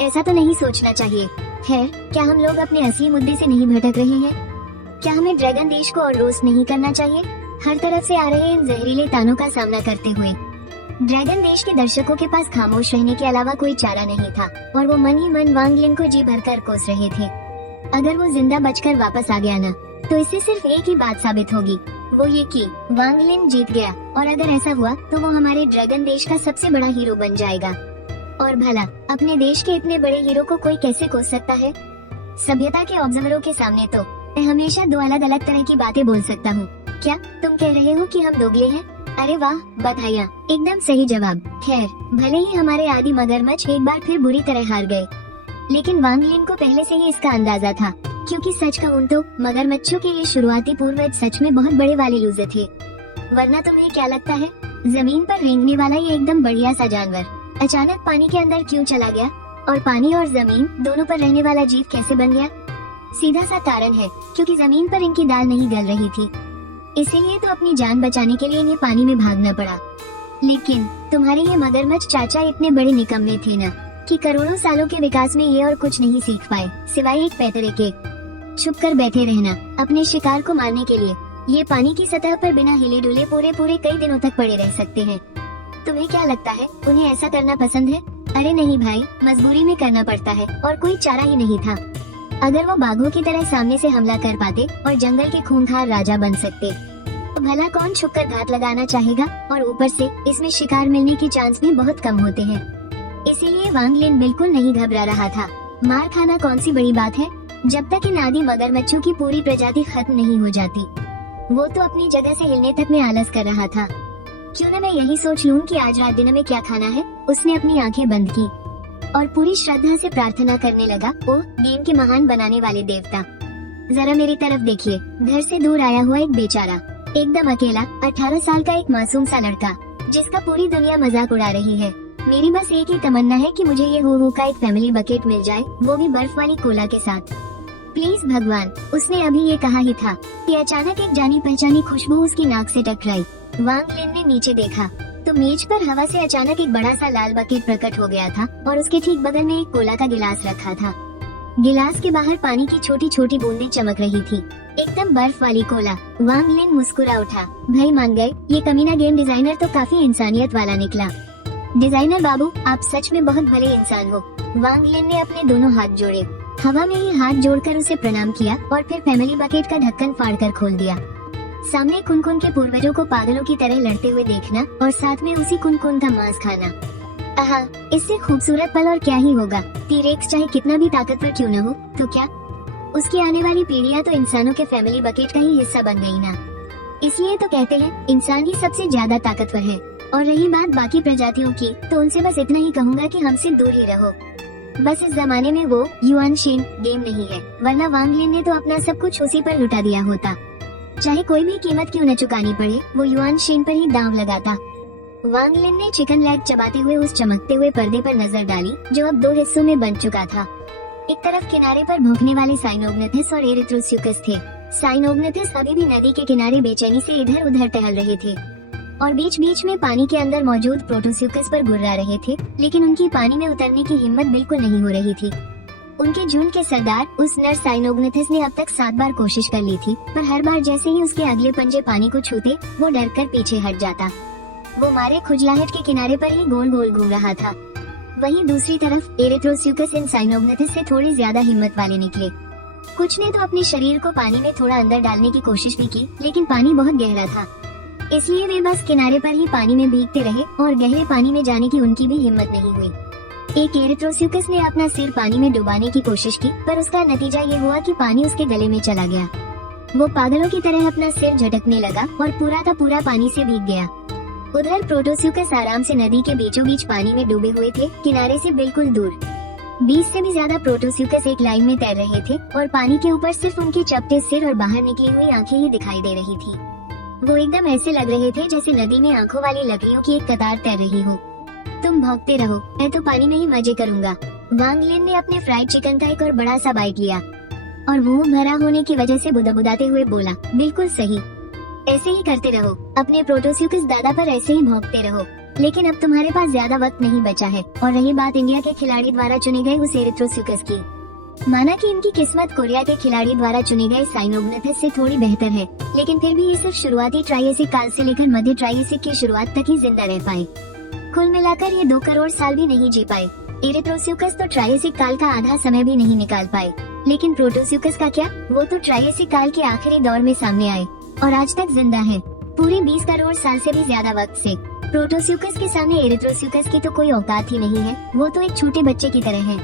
ऐसा तो नहीं सोचना चाहिए। खैर, क्या हम लोग अपने असली मुद्दे से नहीं भटक रहे हैं? क्या हमें ड्रैगन देश को और रोस्ट नहीं करना चाहिए, हर तरफ से आ रहे इन जहरीले तानों का सामना करते हुए? ड्रैगन देश के दर्शकों के पास खामोश रहने के अलावा कोई चारा नहीं था और वो मन ही मन वांग लिन को जी भरकर कोस रहे थे। अगर वो जिंदा बचकर वापस आ गया ना, तो इससे सिर्फ एक ही बात साबित होगी, वो ये कि वांग लिन जीत गया। और अगर ऐसा हुआ तो वो हमारे ड्रैगन देश का सबसे बड़ा हीरो बन जाएगा। और भला अपने देश के इतने बड़े हीरो को कोई कैसे कोस सकता है? सभ्यता के ऑब्जर्वरों के सामने तो मैं हमेशा 2 अलग अलग तरह की बातें बोल सकता हूँ। क्या तुम कह रहे हो कि हम दोगले हैं? अरे वाह, बधाइयाँ, एकदम सही जवाब। खैर, भले ही हमारे आदि मगरमच्छ एक बार फिर बुरी तरह हार गए, लेकिन वांग लिन को पहले से ही इसका अंदाजा था, क्योंकि सच कहूँ तो मगरमच्छों के ये शुरुआती पूर्वज सच में बहुत बड़े वाले लूज़र थे। वरना तुम्हें क्या लगता है, जमीन पर रेंगने वाला ये एकदम बढ़िया सा जानवर अचानक पानी के अंदर क्यों चला गया? और पानी और जमीन दोनों पर रहने वाला जीव कैसे बन गया? सीधा सा कारण है, क्योंकि जमीन पर इनकी दाल नहीं गल रही थी, इसीलिए तो अपनी जान बचाने के लिए इन्हें पानी में भागना पड़ा। लेकिन तुम्हारे ये मगरमच्छ चाचा इतने बड़े निकम्मे थे ना, कि करोड़ों सालों के विकास में ये और कुछ नहीं सीख पाए सिवाय एक पैतरे के छुप कर बैठे रहना अपने शिकार को मारने के लिए। ये पानी की सतह पर बिना हिले डुले पूरे कई दिनों तक पड़े रह सकते हैं। तुम्हें क्या लगता है उन्हें ऐसा करना पसंद है? अरे नहीं भाई, मजबूरी में करना पड़ता है और कोई चारा ही नहीं था। अगर वो बाघों की तरह सामने से हमला कर पाते और जंगल के खूंखार राजा बन सकते, तो भला कौन छुपकर घात लगाना चाहेगा, और ऊपर से इसमें शिकार मिलने के चांस भी बहुत कम होते हैं। इसीलिए वांग लिन बिल्कुल नहीं घबरा रहा था। मार खाना कौन सी बड़ी बात है, जब तक इन आदि मगरमच्छों की पूरी प्रजाति खत्म नहीं हो जाती। वो तो अपनी जगह से हिलने तक में आलस कर रहा था। क्यों न मैं यही सोच लूं कि आज रात डिनर में क्या खाना है। उसने अपनी आंखें बंद की और पूरी श्रद्धा से प्रार्थना करने लगा। ओह गेम के महान बनाने वाले देवता, जरा मेरी तरफ देखिए। घर से दूर आया हुआ एक बेचारा, एकदम अकेला 18 साल का एक मासूम सा लड़का, जिसका पूरी दुनिया मजाक उड़ा रही है। मेरी बस एक ही तमन्ना है कि मुझे ये हो का एक फैमिली बकेट मिल जाए, वो भी बर्फ वाली कोला के साथ। प्लीज भगवान। उसने अभी ये कहा ही था कि अचानक एक जानी पहचानी खुशबू उसकी नाक से टकराई। वांग लिन ने नीचे देखा तो मेज पर हवा से अचानक एक बड़ा सा लाल बकेट प्रकट हो गया था और उसके ठीक बगल में एक कोला का गिलास रखा था। गिलास के बाहर पानी की छोटी छोटी बूंदें चमक रही थी, एकदम बर्फ वाली कोला। वांग लिन मुस्कुरा उठा। भाई मान गए, ये कमीना गेम डिजाइनर तो काफी इंसानियत वाला निकला। डिजाइनर बाबू, आप सच में बहुत भले इंसान हो। वांग लिन ने अपने दोनों हाथ जोड़े, हवा में ही हाथ जोड़कर उसे प्रणाम किया और फिर फैमिली बकेट का ढक्कन फाड़कर खोल दिया। सामने कुनकुन के पूर्वजों को पागलों की तरह लड़ते हुए देखना और साथ में उसी कुनकुन का मांस खाना, आहा, इससे खूबसूरत पल और क्या ही होगा। टी-रेक्स चाहे कितना भी ताकतवर क्यों न हो, तो क्या उसकी आने वाली पीढ़ियां तो इंसानों के फैमिली बकेट का ही हिस्सा बन गई ना। इसलिए तो कहते हैं इंसान ही सबसे ज्यादा ताकतवर है। और रही बात बाकी प्रजातियों की, तो उनसे बस इतना ही कहूँगा कि हमसे दूर ही रहो। बस इस जमाने में वो युआन शिन गेम नहीं है, वरना वांग लिन ने तो अपना सब कुछ उसी पर लुटा दिया होता। चाहे कोई भी कीमत क्यों न चुकानी पड़े, वो युआन शिन पर ही दांव लगाता। वांग लिन ने चिकन लेग चबाते हुए उस चमकते हुए पर्दे पर नजर डाली, जो अब 2 हिस्सों में बन चुका था। एक तरफ किनारे पर भौंकने वाले साइनोग्नेथिस और एरिथ्रोस्यूकस थे। साइनोग्नेथिस अभी भी नदी के किनारे बेचैनी से इधर उधर टहल रहे थे और बीच बीच में पानी के अंदर मौजूद प्रोटोस्यूकस पर गुर्रा रहे थे, लेकिन उनकी पानी में उतरने की हिम्मत बिल्कुल नहीं हो रही थी। उनके झुंड के सरदार उस नर साइनोग्नेथिस ने अब तक 7 बार कोशिश कर ली थी, पर हर बार जैसे ही उसके अगले पंजे पानी को छूते, वो डरकर पीछे हट जाता। वो मारे खुजलाहट के किनारे पर ही गोल गोल घूम रहा था। वहीं दूसरी तरफ एरिथ्रोस्यूकस इन साइनोग्नेथिस से थोड़ी ज्यादा हिम्मत वाले निकले। कुछ ने तो अपने शरीर को पानी में थोड़ा अंदर डालने की कोशिश भी की, लेकिन पानी बहुत गहरा था, इसलिए वे बस किनारे पर ही पानी में भीगते रहे और गहरे पानी में जाने की उनकी भी हिम्मत नहीं हुई। एक एरिथ्रोस्यूकस ने अपना सिर पानी में डुबाने की कोशिश की, पर उसका नतीजा ये हुआ कि पानी उसके गले में चला गया। वो पागलों की तरह अपना सिर झटकने लगा और पूरा का पूरा पानी से भीग गया। उधर प्रोटोस्यूकस आराम से नदी के बीचों बीच पानी में डूबे हुए थे, किनारे से बिल्कुल दूर। 20 से भी ज्यादा प्रोटोस्यूकस एक लाइन में तैर रहे थे और पानी के ऊपर सिर्फ उनके चपटे सिर और बाहर निकली हुई आंखें ही दिखाई दे रही थी। वो एकदम ऐसे लग रहे थे जैसे नदी में आंखों वाली लकड़ियों की एक कतार तैर रही हो। तुम भौंकते रहो, मैं तो पानी में ही मजे करूंगा। वांग लिन ने अपने फ्राइड चिकन का एक और बड़ा सा बाइट लिया और मुंह भरा होने की वजह से बुदबुदाते हुए बोला, बिल्कुल सही, ऐसे ही करते रहो। अपने प्रोटोस्यूकस दादा पर ऐसे ही भौंकते रहो। लेकिन अब तुम्हारे पास ज्यादा वक्त नहीं बचा है। और रही बात इंडिया के खिलाड़ी द्वारा चुने गए उस एरिथ्रोस्यूकस की, माना कि इनकी किस्मत कोरिया के खिलाड़ी द्वारा चुने गए साइनोग्नेथिस से थोड़ी बेहतर है, लेकिन फिर भी ये सिर्फ शुरुआती ट्रायसिक काल से लेकर मध्य ट्रायसिक की शुरुआत तक ही जिंदा रह पाए। कुल मिलाकर ये 2 करोड़ साल भी नहीं जी पाए। एरिथ्रोस्यूकस तो ट्रायसिक काल का आधा समय भी नहीं निकाल पाए, लेकिन प्रोटोस्यूकस का क्या, वो तो ट्रायसिक काल के आखिरी दौर में सामने आए और आज तक जिंदा है, पूरे 20 करोड़ साल से भी ज्यादा वक्त से। प्रोटोस्यूकस के सामने एरिथ्रोस्यूकस की तो कोई औकात ही नहीं है। वो तो एक छोटे बच्चे की तरह है।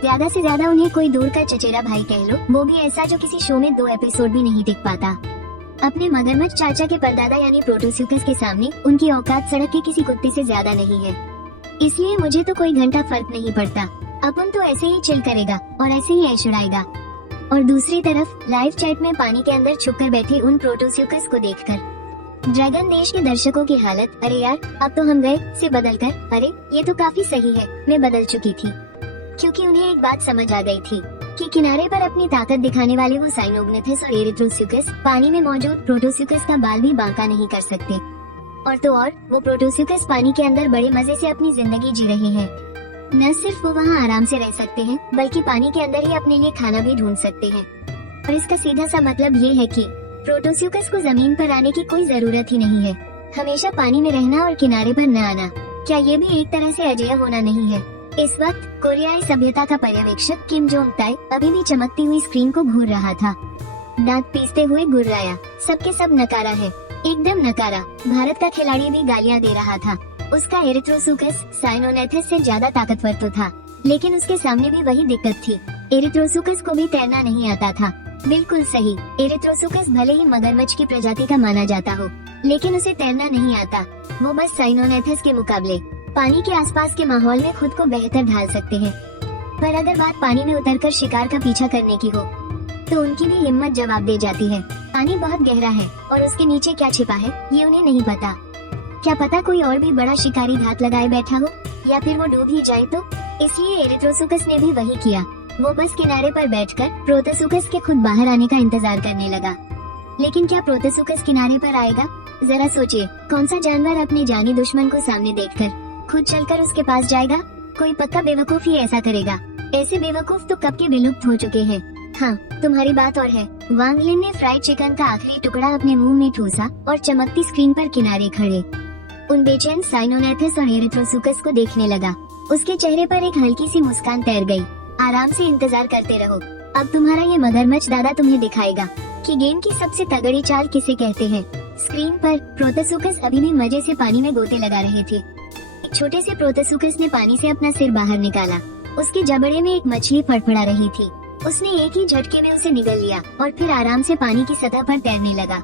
ज्यादा से ज्यादा उन्हें कोई दूर का चचेरा भाई कह लो, वो भी ऐसा जो किसी शो में 2 एपिसोड भी नहीं टिक पाता। अपने मगरमच्छ चाचा के परदादा यानी प्रोटोस्यूकस के सामने उनकी औकात सड़क के किसी कुत्ते से ज्यादा नहीं है। इसलिए मुझे तो कोई घंटा फर्क नहीं पड़ता। अपन तो ऐसे ही चिल करेगा और ऐसे ही ऐश उड़ाएगा। और दूसरी तरफ लाइव चैट में पानी के अंदर छुपकर बैठे उन प्रोटोस्यूकस को देखकर ड्रैगन देश के दर्शकों की हालत, अरे यार अब तो हम गए से बदलकर, अरे ये तो काफी सही है, मैं बदल चुकी थी। क्योंकि उन्हें एक बात समझ आ गई थी कि किनारे पर अपनी ताकत दिखाने वाले वो साइनोग्नेथिस और एरिथ्रोस्यूकस पानी में मौजूद प्रोटोस्यूकस का बाल भी बांका नहीं कर सकते। और तो और वो प्रोटोस्यूकस पानी के अंदर बड़े मजे से अपनी जिंदगी जी रहे हैं। न सिर्फ वो वहाँ आराम से रह सकते हैं, बल्कि पानी के अंदर ही अपने लिए खाना भी ढूंढ सकते हैं। और इसका सीधा सा मतलब ये है कि प्रोटोस्यूकस को जमीन पर आने की कोई जरूरत ही नहीं है। हमेशा पानी में रहना और किनारे पर न आना, क्या ये भी एक तरह से अजय होना नहीं है? इस वक्त कोरियाई सभ्यता का पर्यवेक्षक किम जोंग ताई अभी भी चमकती हुई स्क्रीन को घूर रहा था। दांत पीसते हुए गुर्राया, सबके सब नकारा है। एकदम नकारा। भारत का खिलाड़ी भी गालियां दे रहा था। उसका एरिथ्रोसुकस साइनोनेथिस से ज्यादा ताकतवर तो था, लेकिन उसके सामने भी वही दिक्कत थी। एरिथ्रोसुकस को भी तैरना नहीं आता था। बिल्कुल सही, एरिथ्रोसुकस भले ही मगरमच्छ की प्रजाति का माना जाता हो, लेकिन उसे तैरना नहीं आता। वो बस साइनोनेथिस के मुकाबले पानी के आसपास के माहौल में खुद को बेहतर ढाल सकते हैं। पर अगर बात पानी में उतरकर शिकार का पीछा करने की हो, तो उनकी भी हिम्मत जवाब दे जाती है। पानी बहुत गहरा है और उसके नीचे क्या छिपा है ये उन्हें नहीं पता। क्या पता कोई और भी बड़ा शिकारी घात लगाए बैठा हो, या फिर वो डूब ही जाए तो। इसलिए एरिथ्रोसुकस ने भी वही किया। वो बस किनारे पर बैठकर प्रोटोसुकस के खुद बाहर आने का इंतजार करने लगा। लेकिन क्या प्रोटोसुकस किनारे पर आएगा? जरा सोचिए, कौन सा जानवर अपने जानी दुश्मन को सामने देखकर खुद चलकर उसके पास जाएगा? कोई पक्का बेवकूफ ही ऐसा करेगा। ऐसे बेवकूफ तो कब के विलुप्त हो चुके हैं। हाँ, तुम्हारी बात और है। वांग लिन ने फ्राइड चिकन का आखिरी टुकड़ा अपने मुंह में ठूसा और चमकती स्क्रीन पर किनारे खड़े उन बेचैन साइनोनेथिस और एरिथ्रोसुकस को देखने लगा। उसके चेहरे पर एक हल्की सी मुस्कान तैर गई। आराम से इंतजार करते रहो, अब तुम्हारा ये मगरमच्छ दादा तुम्हें दिखाएगा कि गेम की सबसे तगड़ी चाल किसे कहते हैं। स्क्रीन पर प्रोटोसुकस अभी भी मजे से पानी में गोते लगा रहे थे। एक छोटे से प्रोटोसुकस ने पानी से अपना सिर बाहर निकाला। उसके जबड़े में एक मछली फड़फड़ा रही थी। उसने एक ही झटके में उसे निगल लिया और फिर आराम से पानी की सतह पर तैरने लगा।